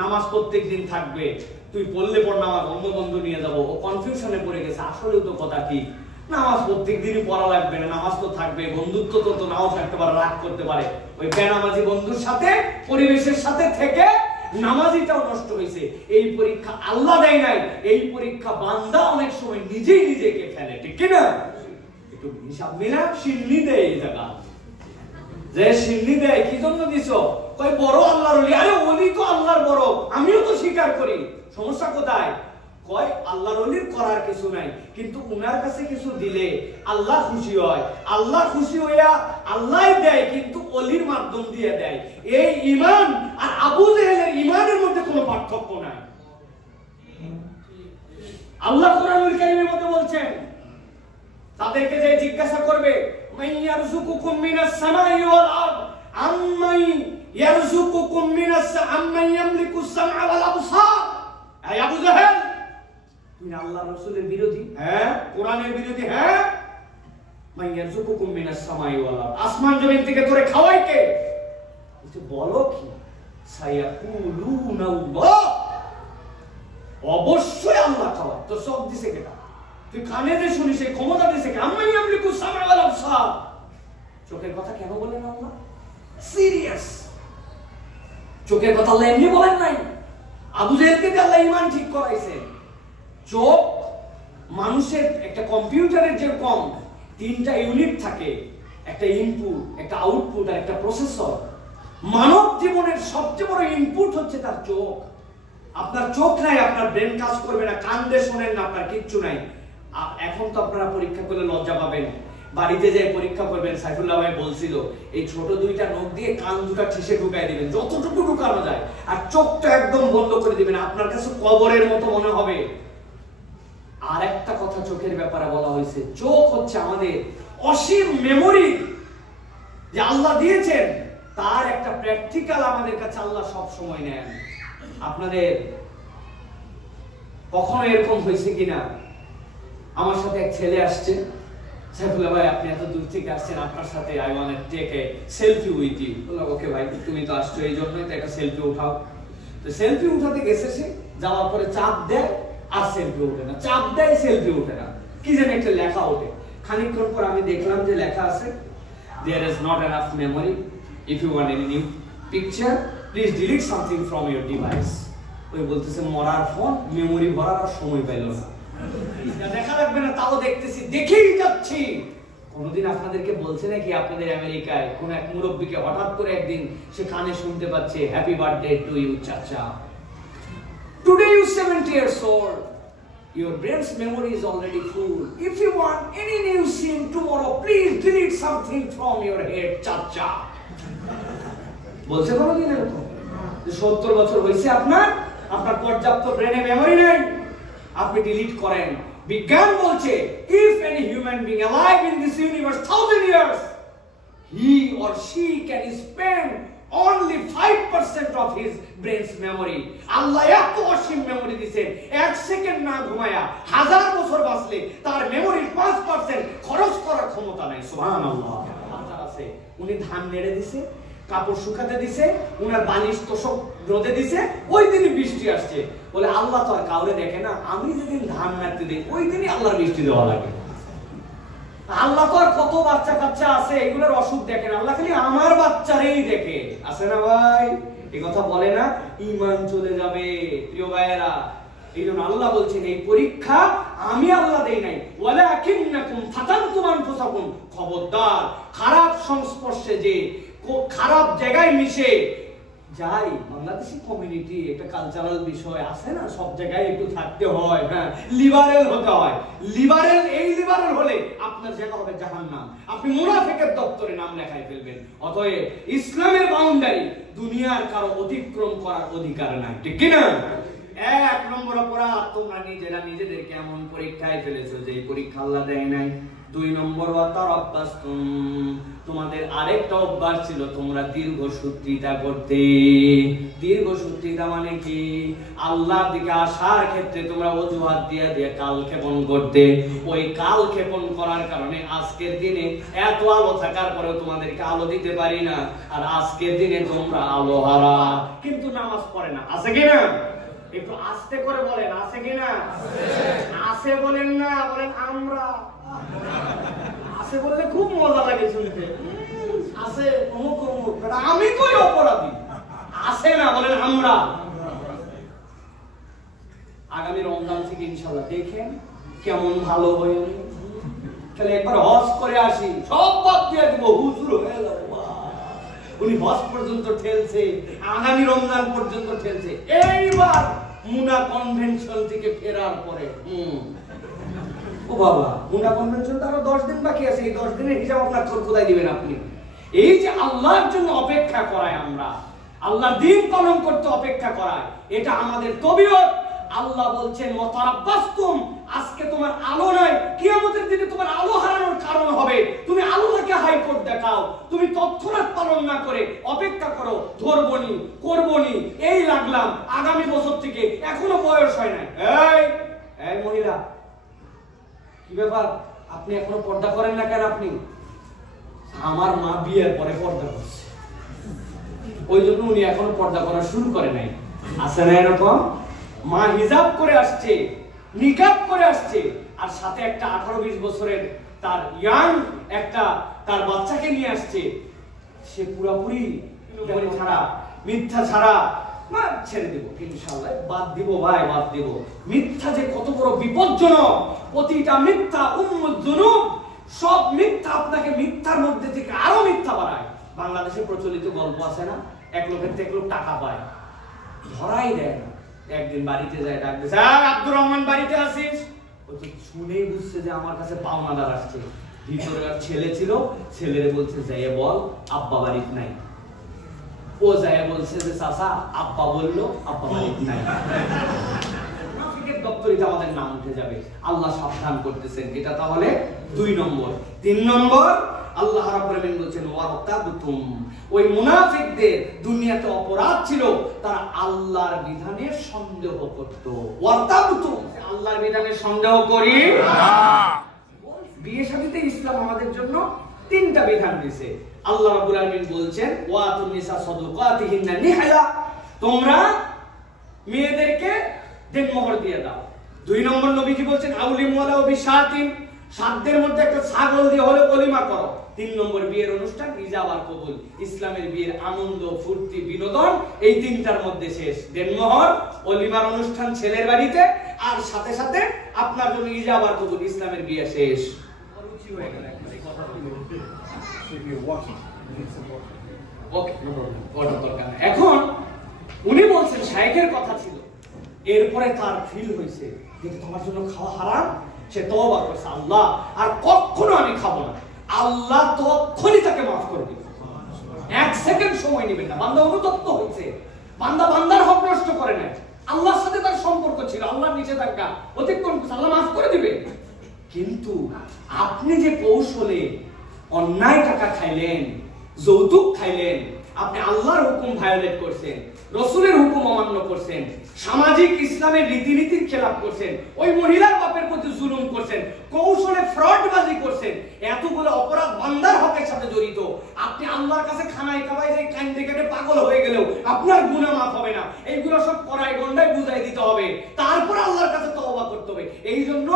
নামাজ প্রত্যেকদিন থাকবে, তুই পড়লে পড় নামাজ, অন্য বন্ধু নিয়ে যাবো। ও কনফিউশনে পড়ে গেছে, আসলেও তো কথা কি, নামাজ প্রত্যেকদিনই পড়া লাগবে না, নামাজ তো থাকবে, বন্ধুত্ব তো নাও থাকতে পারে, রাগ করতে পারে। ওই বেনামাজি বন্ধুর সাথে পরিবেশের সাথে থেকে নামাজিটাও নষ্ট হয়েছে। এই পরীক্ষা আল্লাহ দেয় নাই, এই পরীক্ষা বান্দা অনেক সময় নিজেই নিজেকে ফেলে, ঠিক কিনা? একটু হিসাব মিলা, সিন্নি দেয় এই জায়গা, যে সিন্নি দেয় কি জন্য দিছো? কই বড় আল্লাহর ওলি। আরে ওলি তো আল্লাহর বড়, আমিও তো স্বীকার করি, সমস্যা কোথায়? কয় আল্লাহর ওলির করার কিছু নাই, কিন্তু উনার কাছে কিছু দিলে আল্লাহ খুশি হয়, আল্লাহ খুশি হইয়া আল্লাহই দেয়, কিন্তু ওলির মাধ্যম দিয়ে দেয়। এই ঈমান আর আবু জেহেলের ঈমানের মধ্যে কোনো পার্থক্য নাই। আল্লাহ কোরআনুল কারীমের মধ্যে বলছেন, তাদেরকে যে জিজ্ঞাসা করবে, মান ইয়ারযুকুকুম মিনাস সামাই ওয়াল আরদ আম্মান ইয়ারযুকুকুম আম্মান ইয়ামলিকুস সামআ ওয়াল আবসার। এই আবু জেহেল, তুমি আল্লাহর রাসূলের বিরোধী? হ্যাঁ। কোরআনের বিরোধী? হ্যাঁ। মান ইয়ারযুকুকুম মিনাস সামাই ওয়াল আরদ, আসমান জমিন থেকে তোরে খাওয়ায় কে? বলো কি? সায়াকুলুনা আল্লাহ, অবশ্যই আল্লাহ খাওয়ায়। তো সব দিছে কেটা? তুই কানে দিয়ে শুনিস, এই ক্ষমতা দিছে কে? আম্মান ইয়ামলিকুস সামআ ওয়াল আবসার। চোখের কথা কেন বলেন আল্লাহ? সিরিয়াস, চোখের কথা আল্লাহ এমনি বলেন নাই। আবু জেহেলকে আল্লাহ ঈমান ঠিক করাইছে। চোখ মানুষের একটা কম্পিউটারের যে কম 3টা ইউনিট থাকে, একটা ইনপুট, একটা আউটপুট আর একটা প্রসেসর। মানব জীবনের সবচেয়ে বড় ইনপুট হচ্ছে তার চোখ। আপনার চোখ নাই, আপনার ব্রেন কাজ করবে না, কান দিয়ে শোনেন না, আপনার কিচ্ছু নাই। এখন তো আপনারা পরীক্ষা করলে লজ্জা পাবেন, বাড়িতে যে পরীক্ষা করবেন, সাইফুল্লাহ ভাই বলছিল এই ছোট 2টা নখ দিয়ে কান দুটো ঠেসে ঢুকাই দিবেন, যতটুকু ঢুকানো যায়, আর চোখটা একদম বন্ধ করে দিবেন, আপনার কাছে কবরের মতো মনে হবে। আর একটা কথা চোখের ব্যাপারে বলা হয়েছে, চোখ হচ্ছে আমাদের অসীম মেমোরি যে আল্লাহ দিয়েছেন, তার একটা প্র্যাকটিক্যাল আমাদের কাছে আল্লাহ সব সময় নেন। আপনাদের কখনো এরকম হয়েছে কিনা, আমার সাথে এক ছেলে আসছে, সাইফুল্লাহ ভাই আপনি এত দূর থেকে আসছেন, আপনার সাথে I want to take a selfie with you. বললাম ওকে ভাই, তুমি তো আসছো এই জন্যই তো একটা সেলফি উঠাও। তো সেলফি উঠাতে গেছে, সে যাওয়ার পরে চাপ দেয় আর সেলফি ওঠে না, চাপ দেয় সেলফি ওঠে না, কি যেন একটা লেখা ওঠে। খানিকক্ষণ পর আমি দেখলাম যে লেখা আছে, there is not enough memory, if you want any new picture please delete something from your device। ওই বলতেছে মরার ফোন মেমোরি ভরার আর সময় পাইল না, দেখা লাগবে না, তাও দেখতেছি, দেখেই যাচ্ছি। কোনদিন আপনাদেরকে বলছে নাকি আপনাদের আমেরিকায় কোন এক মুরব্বীকে হঠাৎ করে একদিন সে কানে শুনতে পাচ্ছে, হ্যাপি বার্থডে টু ইউ চাচা, today you 70 years old, your brain's memory is already full, if you want any new scene tomorrow please delete something from your head চাচা। বলছে কোনদিন এরকম যে 70 বছর হয়েছে আপনার পর্যাপ্ত ব্রেনে মেমোরি নাই, আপনি ডিলিট করেন। বিজ্ঞান বলছে if any human being alive in this universe 1000 years he or she can spend only 5% of his brain's memory। আল্লাহ এত অসীম মেমোরি দিয়েছেন, 1 সেকেন্ড না ঘুমায়া 1000 বছর বাঁচলে তার মেমোরির 5% খরচ করার ক্ষমতা নাই। সুবহানাল্লাহ। আল্লাহ আছে, উনি ধান নেড়ে দিয়েছে, কাপড় শুকাতে দিছে, উনার বালিশ তোষক রোদে দিছে, ওই দিনই বৃষ্টি আসছে। বলে আল্লাহ তো আর কাউরে দেখে না, আমি যেদিন ধান নাড়তে দিই ওই দিনই আল্লাহর বৃষ্টি দেওয়া লাগে। আল্লাহ তো আর কত বাচ্চা কাচ্চা আছে, এগুলোর অসুখ দেখেন, আল্লাহ খালি আমার বাচ্চারেই দেখে, আছে না ভাই? এই কথা বলে না, ঈমান চলে যাবে প্রিয় ভাইয়েরা। এই জন্য আল্লাহ বলছেন এই পরীক্ষা আমি আল্লাহ দেই নাই, ওয়ালাকিন্নাকুম ফাতানতুম আনফুসাকুম। খবরদার, খারাপ সংস্পর্শে যে খারাপ জায়গায় মিশে যাই। বাংলাদেশি কমিউনিটি একটা কালচারাল বিষয় আছে না, সব জায়গায় একটু থাকতে হয়, হ্যাঁ, লিবারেল হতে হয়। লিবারেল, এই লিবারেল হলে আপনার জায়গা হবে জাহান্নাম, আপনি মুনাফিকের দপ্তরে নাম লেখাই ফেলবেন। অতএব ইসলামের বাউন্ডারি দুনিয়ার কারো অতিক্রম করার অধিকার নাই, ঠিক কি না? এক নম্বর অপরাধ, তোমরা নিজেরা নিজেদেরকে এমন পরীক্ষায় ফেলেছো যে পরীক্ষা আল্লাহ দেয় নাই। 2 নম্বর, তোমাদের আরেকটা অভ্যাস ছিল, তোমরা দীর্ঘসূত্রিতা করতে। দীর্ঘসূত্রিতা মানে কি? আল্লাহর দিকে আসার ক্ষেত্রে তোমরা অজুহাত দিয়ে দিয়ে কালক্ষেপণ করতে। ওই কালক্ষেপণ করার কারণে আজকের দিনে এত আলো থাকার পরেও তোমাদেরকে আলো দিতে পারি না, আর আজকের দিনে তোমরা আলো হারা। কিন্তু নামাজ পড়ে না, আছে কিনা? একটু আস্তে করে বলেন, আছে কিনা? আছে বলেন না, বলেন আমরা। আছে বললে খুব মজা লাগে শুনতে। আছে অমুক অমুক, আমি কই অপরাধী? আছে না, বলেন আমরা। আগামী রমজান থেকে ইনশাআল্লাহ দেখেন কেমন ভালো হয়ে। তাহলে একবার হজ করে আসি, সব বাদ দিয়ে দিব, হুজুর হয়ে যাবো। উনি হজ পর্যন্ত ঠেলছে, আগামী রমজান পর্যন্ত ঠেলছে। এইবার মুনা কনভেনশন থেকে ফেরার পরে ও বাবা, মুনা কনভেনশন তো আরো 10 দিন বাকি আছে। এই 10 দিনের হিসাব আপনার কোথায় দিবেন আপনি? এই যে আল্লাহর জন্য অপেক্ষা করায়, আমরা আল্লাহর দ্বীন পালন করতে অপেক্ষা করায়, এটা আমাদের তবিয়ত। আল্লাহ বলছেন ওয়াতারাব্বাসতুম, আজকে তোমার আলো নাই, কিয়ামতের দিনে তোমার আলো হারানোর কারণ হবে। তুমি আল্লাহকে হাইকোর্ট দেখাও, তুমি তৎক্ষণাৎ পালন না করে অপেক্ষা করো, ধরবনি করবনি, এই লাগলাম আগামী বছর থেকে, এখনো বয়স হয় না। এই মহিলা, কি ব্যাপার? আপনি এখনো পর্দা করেন না কেন? আপনি, আমার মা বিয়ের পরে পর্দা করছে, ওই জন্য উনি এখনো পর্দা করা শুরু করে নাই। আছে না এরকম? মা হিজাব করে আসছে, নিকাব করে আসছে, আর সাথে একটা 18-20 বছরের তার ইয়াং একটা তার বাচ্চাকে নিয়ে আসছে। সে পুরোপুরি ছাড়া, মিথ্যা ছাড়া ছেড়ে দেব ইনশাআল্লাহ, বাদ দিব ভাই, বাদ দিব। মিথ্যা যে কত বড় বিপজ্জনক, প্রতিটা মিথ্যা উম্মুল যুনুব। সব মিথ্যা আপনাকে মিথ্যার মধ্যে থেকে আরো মিথ্যা বাড়ায়। বাংলাদেশে প্রচলিত গল্প আছে না, এক লোকের থেকে এক লোক টাকা পায়, ধরাই দেয় না। একদিন বাড়িতে যায়, ডাক দিয়েছে, আব্দুর রহমান বাড়িতে আসিস? ও তো শুনেই বুঝছে যে আমার কাছে পাওনাদার আসছে। ভিতরে আর ছেলে ছিল, ছেলেরে বলছে যাই বল আব্বা বাড়িতে নাই। ও যায় বলছে যে চাচা আব্বা বললো আব্বা বাড়িতে নাই। মুনাফিকের দপ্তরিতে আমাদের নাম উঠে যাবে। আল্লাহ সাবধান করতেছেন। এটা তাহলে 2 নম্বর। 3 নম্বর, আল্লাহ রাব্বুল আলামিন বলেন ওয়ারতাবতুম, ওই মুনাফিকদের দুনিয়াতে অপরাধ ছিল, তারা আল্লাহর বিধানে সন্দেহ করত। ওয়ারতাবতুম, আল্লাহর বিধানে সন্দেহ করি না। বিয়ে শাদীতে ইসলাম আমাদের জন্য 3টা বিধান দিয়েছে। আল্লাহ রাব্বুল আলামিন বলছেন ওয়াতুন নিসা সাদাকাতিহিন্না নিহলা, তোমরা মেয়েদেরকে দেনমোহর দিয়ে দাও। 2 নম্বর নবীজি বলছেন আউলিম ওয়ালা বিশাতিন, সাধ্যের মধ্যে একটা ছাগল দিয়ে হলে ওলিমা করো। 3 নম্বর বিয়ের অনুষ্ঠান ইজাব আর কবুল। ইসলামের বিয়ের আনন্দ, ফুর্তি, বিনোদন এই 3টার মধ্যে শেষ। দেনমোহর, ওলিমার অনুষ্ঠান ছেলের বাড়িতে, আর সাথে সাথে আপনার জন্য ইজাব আর কবুল, ইসলামের বিয়ে শেষ। রুচি হয়ে গেল একবারে কথা বলে। এখন উনি বলছেন শাইখের কথা ছিল, এরপরে তার ফিল হয়েছে যে তোমার জন্য খাওয়া হারাম। সে তওবা করছে, আল্লাহ আর কখনো আমি খাবো না। আল্লাহ তখনই তাকে মাফ করে দিবেন, 1 সেকেন্ড সময় নেবেন না। বান্দা অনুতপ্ত হয়েছে, বান্দা বান্দার হক নষ্ট করে নাই, আল্লাহর সাথে তার সম্পর্ক ছিল, আল্লাহর নিষেধাজ্ঞা অতিক্রম করছে, আল্লাহ মাফ করে দিবে। কিন্তু আপনি যে কৌশলে অন্যায় টাকা খাইলেন, যৌতুক খাইলেন, আপনি আল্লাহর হুকুম ভায়োলেট করছেন, রাসূলের হুকুম অমান্য করছেন, সামাজিক ইসলামের রীতিনীতির খেলাপ করছেন, ওই মহিলার বাপের প্রতি জুলুম করছেন, কৌশলে ফ্রডবাজি করছেন, এতগুলো অপরাধ বান্দার হকের সাথে জড়িত। আপনি আল্লাহর কাছে খানায় কাবায় যে কান্দে কাটে পাগল হয়ে গেলেও আপনার গুনাহ মাফ হবে না। এইগুলো সব করায় গন্ডায় বুঝাই দিতে হবে, তারপর আল্লাহর কাছে তওবা করতে হবে। এই জন্য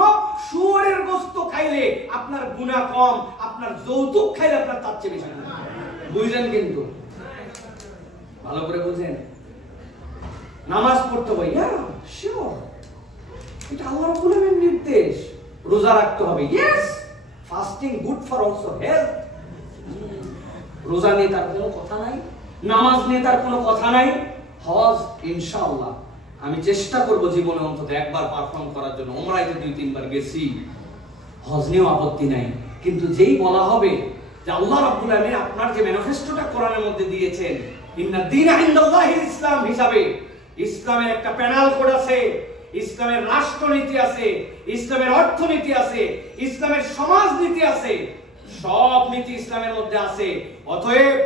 শুয়োরের গোশত খাইলে আপনার গুনাহ কম, আপনার যৌতুক খাইলে আপনার তার চেয়ে বেশি গুনাহ। বুঝলেন? কিন্তু ভালো করে বুঝেন। নামাজ পড়তে ভাইয়া শিওর, এটা আল্লাহ রাব্বুল আলামিনের নির্দেশ। রোজা রাখতে হবে, yes, fasting good for also health. রোজা নিয়ে তার কোনো কথা নাই, নামাজ নিয়ে তার কোনো কথা নাই। হজ ইনশাআল্লাহ আমি চেষ্টা করব জীবনে অন্তত একবার পারফর্ম করার জন্য। ওমরাইতে 2-3 বার গেছি, হজ নিয়েও আপত্তি নাই। কিন্তু যেই বলা হবে যে আল্লাহ রাব্বুল আলামিন আপনার যে ম্যানিফেস্টোটা কোরআনের মধ্যে দিয়েছেন, ইন্না দীনা ইনদাল্লাহিল ইসলাম হিসাবে, ইসলামের একটা প্যানেল কোড আছে, ইসলামের রাষ্ট্রনীতি আছে, ইসলামের অর্থনীতি আছে, ইসলামের সমাজনীতি আছে, সব নীতি ইসলামের মধ্যে আছে। অতএব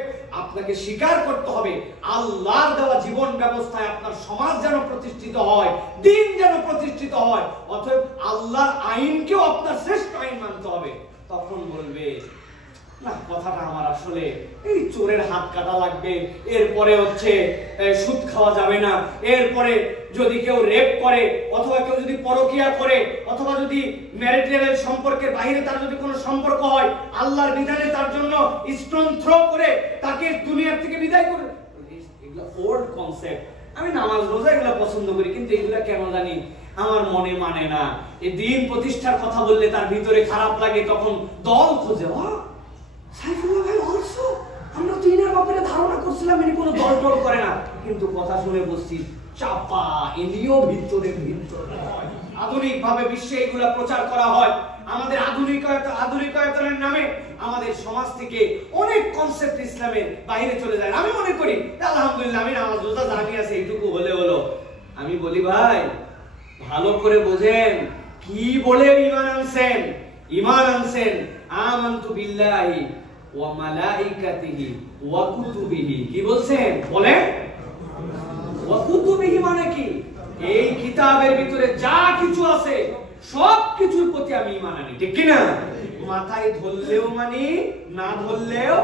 আপনাকে স্বীকার করতে হবে আল্লাহর দেওয়া জীবন ব্যবস্থায় আপনার সমাজ যেন প্রতিষ্ঠিত হয়, দিন যেন প্রতিষ্ঠিত হয়। অতএব আল্লাহর আইনকেও আপনার শ্রেষ্ঠ আইন মানতে হবে। তখন বলবে না, কথাটা আমার আসলে এই চোরের হাত কাটা লাগবে, এরপরে হচ্ছে সুদ খাওয়া যাবে না, এরপরে যদি কেউ রেপ করে অথবা কেউ যদি পরকিয়া করে অথবা যদি ম্যারিটাল সম্পর্কের বাইরে তার যদি কোনো সম্পর্ক হয়, আল্লাহর বিধানে তার জন্য স্টোন থ্রো করে তাকে দুনিয়ার থেকে বিদায় করে। এগুলো ওল্ড কনসেপ্ট। আমি নামাজ রোজা এগুলো পছন্দ করি, কিন্তু এগুলা কেন জানি আমার মনে মানে না। এই দিন প্রতিষ্ঠার কথা বললে তার ভিতরে খারাপ লাগে, তখন দল খোঁজে। সাইফুল্লাহ ভাই অলসো, আমরা তো ইনার ব্যাপারে ধারণা করছিলাম ইনি কোনো দল টল করে না, কিন্তু কথা শুনে বসছি চাপা ইনিও ভিতরে ভিতরে। আধুনিক ভাবে বিশ্বে এগুলা প্রচার করা হয়। আমাদের আধুনিকায়নের নামে আমাদের সমাজ থেকে অনেক কনসেপ্ট ইসলামের বাইরে চলে যায়। আমি মনে করি আলহামদুলিল্লাহ আমি নামাজ রোজা জানি আছে, এইটুকু হলে হলো। আমি বলি ভাই ভালো করে বোঝেন কি বলে ঈমান আনছেন। ঈমান আনছেন আমানতু বিল্লাহি ওয়া মালাইকাতিহি ওয়া কুতুবিহি। কি বলছেন বলেন? ওয়া কুতুবিহি মানে কি? এই কিতাবের ভিতরে যা কিছু আছে সব কিছুর প্রতি আমি ঈমান আনি, ঠিক কি না? মাথায় ধরলেও মানি, না ধরলেও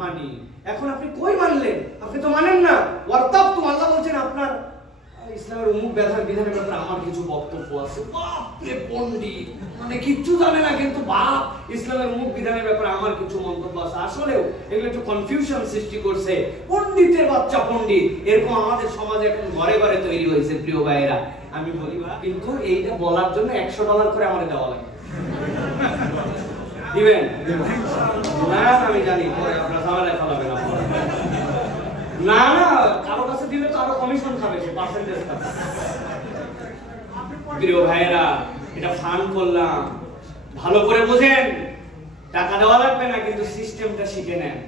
মানি। এখন আপনি কই মানলেন? আপনি তো মানেন না। ওয়ারতাবতু, আল্লাহ বলছেন আপনার ইসলামের অমুক বিধানের ব্যাপারে আমার কিছু বক্তব্য আছে। বাপ রে পণ্ডিত, মানে কিচ্ছু জানে না, কিন্তু বাপ ইসলামের অমুক বিধানের ব্যাপারে আমার কিছু মন্তব্য আছে। আসলেও এগুলো একটু কনফিউশন সৃষ্টি করছে। পণ্ডিতের বাচ্চা পণ্ডিত, এরকম আমাদের সমাজে এখন ঘরে ঘরে তৈরি হয়েছে প্রিয় ভাইয়েরা। আমি বলি কিন্তু এইটা বলার জন্য $100 করে আমাদের দেওয়া লাগে। দিবেন না? আমি জানি পরে আপনারা ঝামেলায় ফেলাবেন। না না, কারো কাছে দিলে তো আরো কমিশন খাবে, সে পার্সেন্টেজ খাবে। প্রিয় ভাইয়েরা, এটা ফান করলাম, ভালো করে বোঝেন। টাকা দেওয়া লাগবে না, কিন্তু সিস্টেমটা শিখে নেন।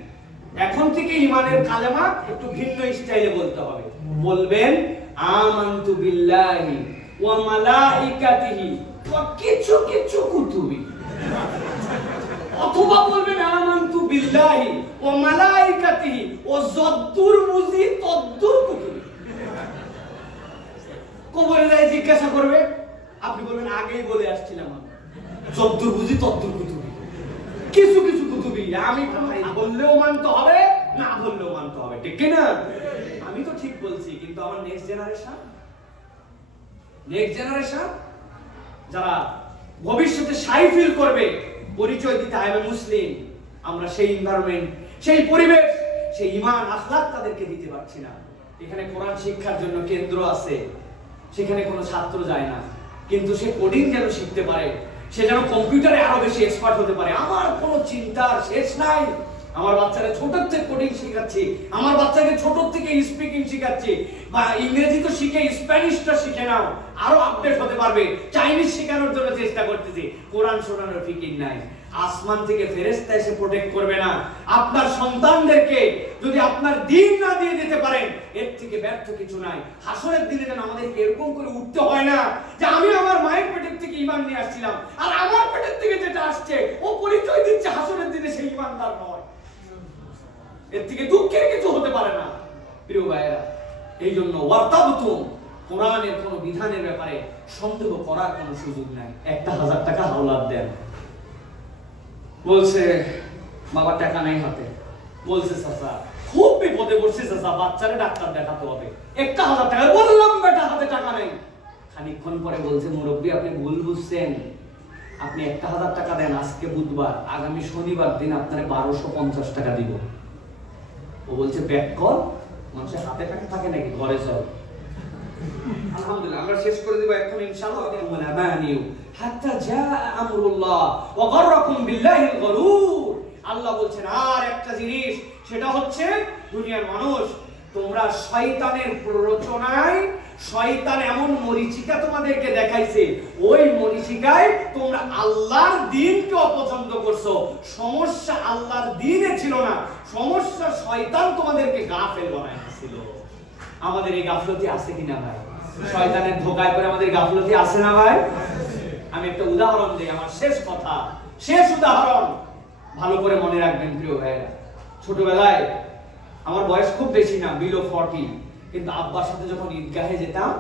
এখন থেকে ঈমানের কালেমা একটু ভিন্ন স্টাইলে বলতে হবে। বলবেন আমানতু বিল্লাহি ওয়া মালাইকাতিহি ওয়া কিছু কিছু কুতুবি, অথবা বলবেন আমানতু বিল্লাহি ওয়া মালাইকাতিহি ওয়া যদ্দুর বুঝি তদ্দুর কুতুবি। কবরে যায় জিজ্ঞাসা করবে, আপনি বলবেন আগেই বলে আসছিলাম আমি, যদ্দুর বুঝি তদ্দুর কুতুবি, কিছু কিছু কুতুবি। আমি বললেও মানতে হবে, না বললেও মানতে হবে, ঠিক কি না? আমি তো ঠিক বলছি, কিন্তু আমার নেক্সট জেনারেশন যারা ভবিষ্যতে শাই ফিল করবে, পরিচয় দিতে হবে মুসলিম, আমরা সেই এনভায়রনমেন্ট, সেই পরিবেশ, সেই ঈমান আখলাক তাদেরকে দিতে পারছি না। এখানে কোরআন শিক্ষার জন্য কেন্দ্র আছে, সেখানে কোনো ছাত্র যায় না, কিন্তু সে কোডিং যেন শিখতে পারে, সে যেন কম্পিউটারে আরো বেশি এক্সপার্ট হতে পারে। আমার কোনো চিন্তার শেষ নাই। আমার বাচ্চারা ছোট থেকে কোডিং শেখাচ্ছি, আমার বাচ্চাকে ছোট থেকে স্পিকিং শেখাচ্ছি, বা ইংরেজি তো শিখে স্প্যানিশটা শিখে নাও, আরো আপডেট হতে পারবে। চাইনিজ শেখানোর জন্য চেষ্টা করতেছি, কোরআন শোনানোর ফিকির নাই। আসমান থেকে ফেরেশতা এসে প্রোটেক্ট করবে না। আপনার সন্তানদেরকে যদি আপনার দিন না দিয়ে দিতে পারেন, এর থেকে ব্যর্থ কিছু নাই। হাসরের দিনে যেন আমাদেরকে এরকম করে উঠতে হয় না যে আমি আমার মায়ের পেটের থেকে ঈমান নিয়ে আসছিলাম, আর আমার পেটের থেকে যেটা আসছে ও পরিচয় দিচ্ছে হাসরের দিনে সেই ঈমানদার নয়। এর থেকে দুঃখের কিছু হতে পারে না প্রিয় ভাইয়েরা। এই জন্য ওয়ারতাবতুম, কোরআনের কোন বিধানের ব্যাপারে সন্দেহ করার কোনো সুযোগ নাই। 1000 টাকা হাওলাত দেন, বলছে বাবা টাকা নাই হাতে, বলছে চাচা খুব বিপদে পড়ছে চাচা, বাচ্চারে ডাক্তার দেখাতে হবে, 1000 টাকা। বললাম বেটা হাতে টাকা নেই। খানিকক্ষণ পরে বলছে মুরব্বী আপনি ভুল বুঝছেন, আপনি 1000 টাকা দেন, আজকে বুধবার, আগামী শনিবার দিন আপনার 1250 টাকা দিব। ও বলছে ব্যাক কল, মানুষের হাতে টাকা থাকে নাকি, ঘরে চল। আলহামদুলিল্লাহ আমরা শেষ করে দেব এখন ইনশাআল্লাহ। আমানিউ হাত্তা জাআ আমরুল্লাহ ওয়া গাররাকুম বিল্লাহিল গরুর। আল্লাহ বলছেন আর একটা জিনিস, সেটা হচ্ছে দুনিয়ার মানুষ তোমরা শয়তানের প্ররোচনায়, শয়তান এমন মরীচিকা তোমাদেরকে দেখাইছে, ওই মরীচিকায় তোমরা আল্লাহর দ্বীনকে অপছন্দ করছো। সমস্যা আল্লাহর দ্বীনে ছিল না, সমস্যা শয়তান তোমাদেরকে গাফেল বানাইছিল। আমাদের এই গাফলতি আছে কিনা ভাই? শয়তানের ধোঁকায় পড়ে আমাদের গাফলতি আছে না ভাই? আমি একটা উদাহরণ দিই, আমার শেষ কথা, শেষ উদাহরণ ভালো করে মনে রাখবেন প্রিয় ভাইরা। ছোটবেলায় আমার বয়স খুব বেশি না, বিলো 40, কিন্তু আব্বার সাথে যখন ঈদগাহে যেতাম,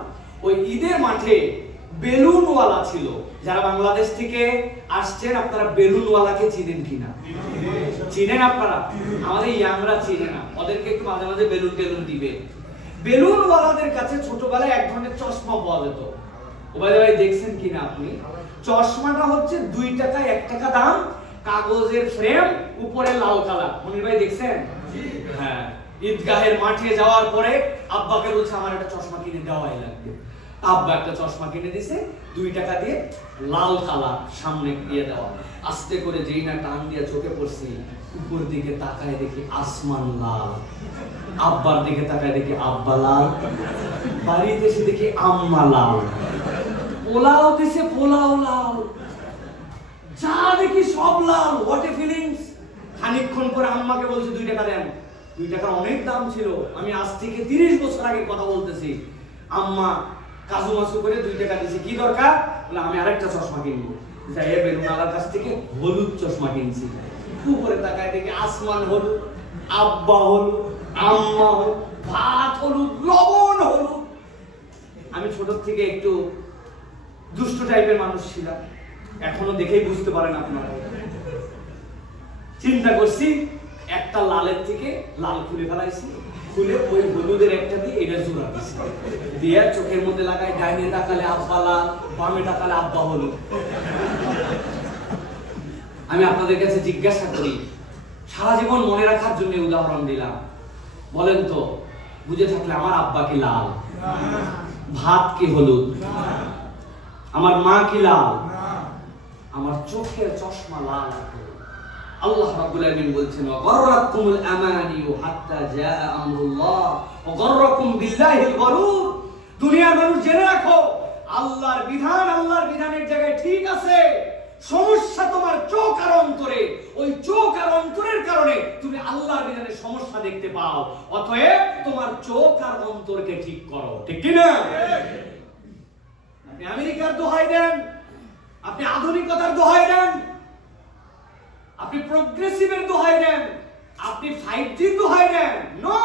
ওই ঈদের মাঠে বেলুনওয়ালা ছিল। যারা বাংলাদেশ থেকে আসছেন আপনারা বেলুনওয়ালাকে চিনেন কিনা? চিনেন আপনারা? আমাদের ইয়াংরা চিনে না, ওদেরকে একটু মাঝে মাঝে বেলুন টেলুন দিবে। বেলুনওয়ালাদের কাছে ছোটবেলায় এক ধরনের চশমা পাওয়া যেত। ভাই দেখছেন কিনা আপনি? চশমাটা হচ্ছে 2 টাকা 1 টাকা দাম, কাগজের ফ্রেম, উপরে লাল কালার। মনির ভাই দেখছেন? হ্যাঁ। ঈদগাহের মাঠে যাওয়ার পরে আব্বাকে বলছে আমার একটা চশমা কিনে দেওয়াই লাগবে। আব্বা একটা চশমা কিনে দিছে 2 টাকা দিয়ে, লাল কালার, সামনে দিয়ে দেওয়া। আস্তে করে যেই না টান দিয়ে চোখে পড়ছি, উপর দিকে তাকায় দেখি আসমান লাল, আব্বার দিকে তাকায় দেখি আব্বা লাল, বাড়িতে এসে দেখি আম্মা লাল, পোলাও দিছে পোলাও লাল, যা দেখি সব লাল। What a feelings. খানিকক্ষণ পরে আম্মাকে বলছি 2 টাকা দেন। 2 টাকার অনেক দাম ছিল, আমি আজ থেকে 30 বছর আগে কথা বলতেছি। আম্মা কাজু মাসু করে 2 টাকা দিয়েছে, কি দরকার? বলে আমি আরেকটা চশমা কিনবো। যাই বেলুনওয়ালার কাছ থেকে হলুদ চশমা কিনছি। উপরে তাকায় দেখি আসমান হলুদ, আব্বা হলুদ, আম্মা হলুদ, ভাত হলুদ, লবণ হলুদ। আমি ছোট থেকে একটু দুষ্ট টাইপের মানুষ ছিলাম, এখনো দেখেই বুঝতে পারেন আপনারা। চিন্তা করছি একটা লালের থেকে লাল খুলে ফেলাইছি, খুলে ওই হলুদের একটা দিয়ে এটা জোড়া দিছি, দিয়ে চোখের মধ্যে লাগাই, ডাইনে তাকালে আব্বা লাল, বামে তাকালে আব্বা হলুদ। আমি আপনাদের কাছে জিজ্ঞাসা করি, সারা জীবন মনে রাখার জন্য উদাহরণ দিলাম, বলেন তো বুঝে থাকলে আমার আব্বা কি লাল? ভাত কি হলুদ? আমার মা কি লাল? আমার চোখের চশমা লাল। আল্লাহ রাব্বুল আলামিন বলছেন ওয়াগরাকুমুল আমানিউ হাত্তা জাআ আমরুল্লাহ ওয়াগরাকুম বিল্লাহিল গরুর। দুনিয়ার মানুষ জেনে রাখো, আল্লাহর বিধান আল্লাহর বিধানের জায়গায় ঠিক আছে, সমস্যা তোমার চোখ আর অন্তরে। ওই চোখ আর অন্তরের কারণে তুমি আল্লাহর বিধানের সমস্যা দেখতে পাও। অতএব তোমার চোখ আর অন্তরকে ঠিক করো, ঠিক কি না? আপনি আমেরিকার দোহাই দেন, আপনি আধুনিকতার দোহাই দেন, আপনি প্রোগ্রেসিভের দোহাই দেন, আপনি 5G দোহাই দেন, নো,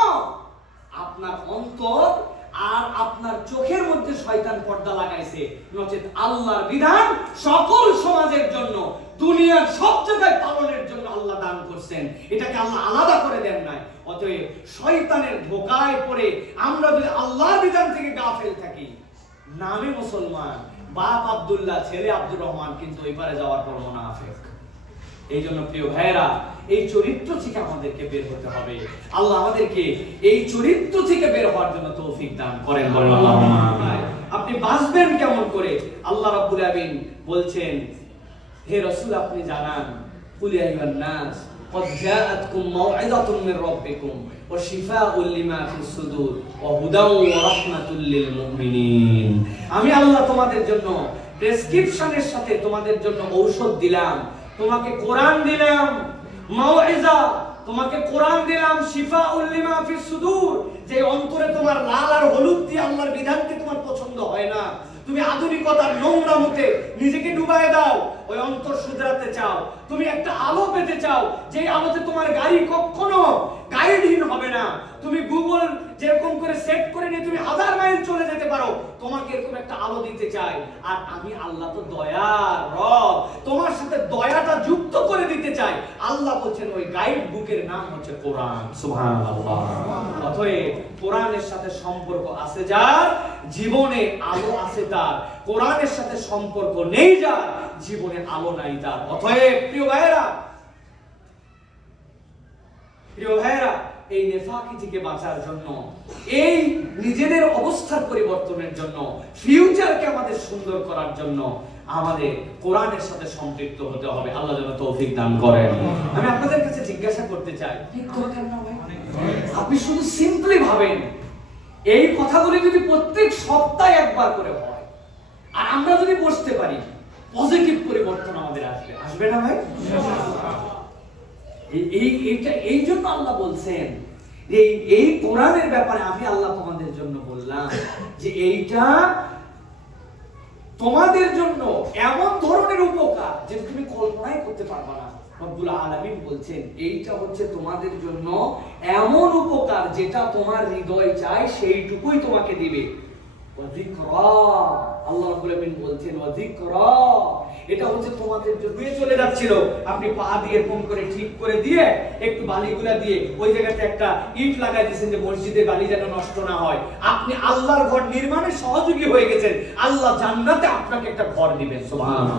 আপনার অন্তর আর আপনার চোখের মধ্যে শয়তান পর্দা লাগাইছে। নচেত আল্লাহর বিধান সকল সমাজের জন্য, দুনিয়ার সব জায়গায় পালনের জন্য আল্লাহ দান করছেন, এটাকে আল্লাহ আলাদা করে দেন নাই। অতএব শয়তানের ধোঁকায় পড়ে আমরা যদি আল্লাহর বিধান থেকে গাফেল থাকি, নামে মুসলমান, বাপ আব্দুল্লাহ, ছেলে আব্দুর রহমান, কিন্তু ওই পারে যাওয়ার পর মুনাফিক। এই জন্য প্রিয় ভাইয়েরা, এই চরিত্র থেকে আমাদেরকে বের হতে হবে। আল্লাহ আমাদেরকে এই চরিত্র থেকে বের হওয়ার জন্য তৌফিক দান করেন, বলেন আল্লাহুম্মা আমিন। আপনি বাঁচবেন কেমন করে? আল্লাহ রাব্বুল আলামিন বলছেন, হে রাসূল আপনি জানান, কুল ইয়া আইয়ুহান নাস قد جاءتكم موعظة من ربكم وشفاء لما في الصدور وهدى ورحمة للمؤمنين। আমি আল্লাহ তোমাদের জন্য প্রেসক্রিপশনের সাথে তোমাদের জন্য ঔষধ দিলাম, তোমাকে কোরআন দিলাম, মাউইজা, তোমাকে কোরআন দিলাম, শিফাউল লিমা ফিস সুদূর, যে অন্তরে তোমার লাল আর হলুদ দিয়ে আল্লাহর বিধানকে তোমার পছন্দ হয় না, তুমি আধুনিকতার নোংরা মতে নিজেকে ডুবায়ে দাও, ওই অন্তর শুধরাতে চাও, তুমি একটা আলো পেতে চাও, যে আলোতে তোমার গাড়ি কখনো গাইডহীন হবে না, তুমি গুগল যেরকম করে সেট করে নিয়ে তুমি 1000 মাইল চলে যেতে পারো, তোমাকে এরকম একটা আলো দিতে চাই। আর আমি আল্লাহ তো দয়ার রব, তোমার সাথে দয়াটা যুক্ত করে দিতে চাই। আল্লাহ বলছেন ওই গাইড বুকের নাম হচ্ছে কোরআন। সুবহানাল্লাহ। অতএব কোরআনের সাথে সম্পর্ক আছে যার, জীবনে আলো আছে তার। কোরআনের সাথে সম্পর্ক নেই যার, জীবনে আলো নাই তার। অতএব প্রিয় ভাইয়েরা, এই নেফাকি থেকে বাঁচার জন্য, এই নিজেদের অবস্থার পরিবর্তনের জন্য, ফিউচারকে আমাদের সুন্দর করার জন্য আমাদের কোরআনের সাথে সম্পৃক্ত হতে হবে। আল্লাহ যেন তৌফিক দান করেন। আমি আপনাদের কাছে জিজ্ঞাসা করতে চাই, আপনি শুধু সিম্পলি ভাবেন এই কথাগুলি যদি প্রত্যেক সপ্তাহে একবার করে হয় আর আমরা যদি বসতে পারি, পজিটিভ পরিবর্তন আমাদের আসবে, আসবে না ভাই? এই জন্য আল্লাহ বলছেন এই কোরআনের ব্যাপারে আমি আল্লাহ তোমাদের জন্য বললাম যে এইটা তোমাদের জন্য এমন ধরনের উপকার যেটা তুমি কল্পনাই করতে পারবে না। রব্বুল আলামিন বলছেন এইটা হচ্ছে তোমাদের জন্য এমন উপকার যেটা তোমার হৃদয় চায় সেইটুকুই তোমাকে দিবে। আল্লাহ রাব্বুল আলামিন বলছেন ওয়াযিকরা, এটা হচ্ছে তোমাদের জন্য। চলে যাচ্ছিল, আপনি পা দিয়ে এরকম করে ঠিক করে দিয়ে একটু বালিগুলা দিয়ে ওই জায়গাতে একটা ইট লাগাই দিয়েছেন যে মসজিদের বালি যেন নষ্ট না হয়। আপনি আল্লাহর ঘর নির্মাণে সহযোগী হয়ে গেছেন, আল্লাহ জান্নাতে আপনাকে একটা ঘর দিবেন। সুবহানাল্লাহ।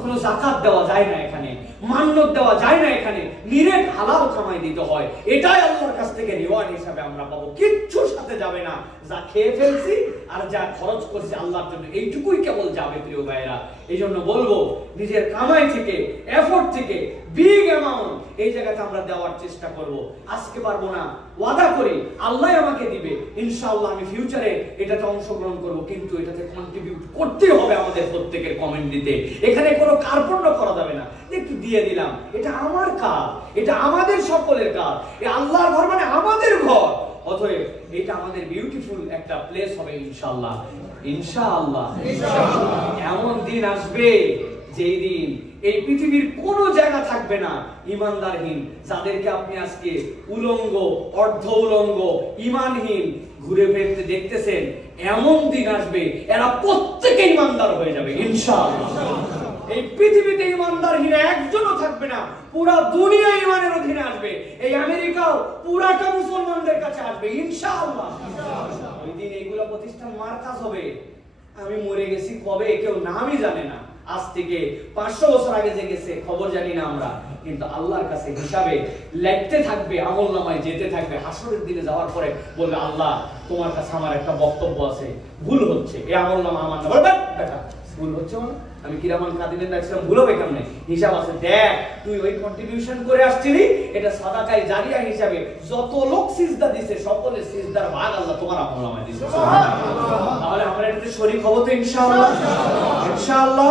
কোনো যাকাত দেওয়া যায় না এখানে, মান্নত দেওয়া যায় না এখানে, নিরেট হালাল কামাই দিতে হয়। এটাই আল্লাহর কাছ থেকে রিওয়ার্ড হিসাবে আমরা পাবো, কিচ্ছু সাথে যাবে না। যা খেয়ে ফেলছি আর যা খরচ করছি আল্লাহর জন্য এইটুকুই কেবল যাবে প্রিয় ভাইয়েরা। এই জন্য বলবো নিজের কামাই থেকে, এফোর্ট থেকে বিগ অ্যামাউন্ট এই জায়গাতে আমরা দেওয়ার চেষ্টা করব। আজকে পারবো না, ওয়াদা করি আল্লাহ আমাকে দিবে, ইনশাআল্লাহ আমি ফিউচারে এটাতে অংশগ্রহণ করব, কিন্তু এটাতে কন্ট্রিবিউট করতে হবে আমাদের প্রত্যেকের কমেন্ট দিতে। এখানে কোনো কার্পণ্য করা যাবে না, একটু দিয়ে দিলাম, এটা আমার কাজ, এটা আমাদের সকলের কাজ। এই আল্লাহর ঘর মানে আমাদের ঘর, অতএব এটা আমাদের বিউটিফুল একটা প্লেস হবে ইনশাআল্লাহ। ইনশাআল্লাহ এমন দিন আসবে যেই দিন এই পৃথিবীর কোনো জায়গা থাকবে না ঈমানদারহীন, যাদেরকে আপনি আজকে উলঙ্গ, অর্ধ উলঙ্গ, ঈমানহীন ঘুরে ফিরতে দেখতেছেন। এমন দিন আসবে এরা প্রত্যেকে ঈমানদার হয়ে যাবে ইনশাআল্লাহ। এই পৃথিবীতে ঈমানদারহীন একজনও থাকবে না, পুরা দুনিয়া ঈমানের অধীনে আসবে। এই আমেরিকাও পুরাটা মুসলমানদের কাছে আসবে ইনশাআল্লাহ। ওই দিন এইগুলো প্রতিষ্ঠান মার্কাজ হবে। আমি মরে গেছি কবে কেউ নামই জানে না, আজ থেকে 500 বছর আগে যে গেছে খবর জানি না আমরা, কিন্তু আল্লাহর কাছে হিসাবে লিখতে থাকবে, আমলনামায় যেতে থাকবে। হাসরের দিনে যাওয়ার পরে বলবে আল্লাহ তোমার কাছে আমার একটা বক্তব্য আছে, ভুল হচ্ছে, এই আমলনামা আমার না। বলবে দেখা ভুল হচ্ছে মানে আমি কিরামান কাদিনের দেখছিলাম, ভুল হবে কেমনে? হিসাব আছে, দেখ তুই ওই কন্ট্রিবিউশন করে আসছিলি, এটা সাদাকায়ে জারিয়া হিসাবে যত লোক সিজদা দিছে সকলের সিজদার ভাগ আল্লাহ তোমার আমলনামায় দিয়েছে। সুবহানাল্লাহ। তাহলে আমরা এটাতে শরীক হব তো ইনশাআল্লাহ। ইনশাআল্লাহ।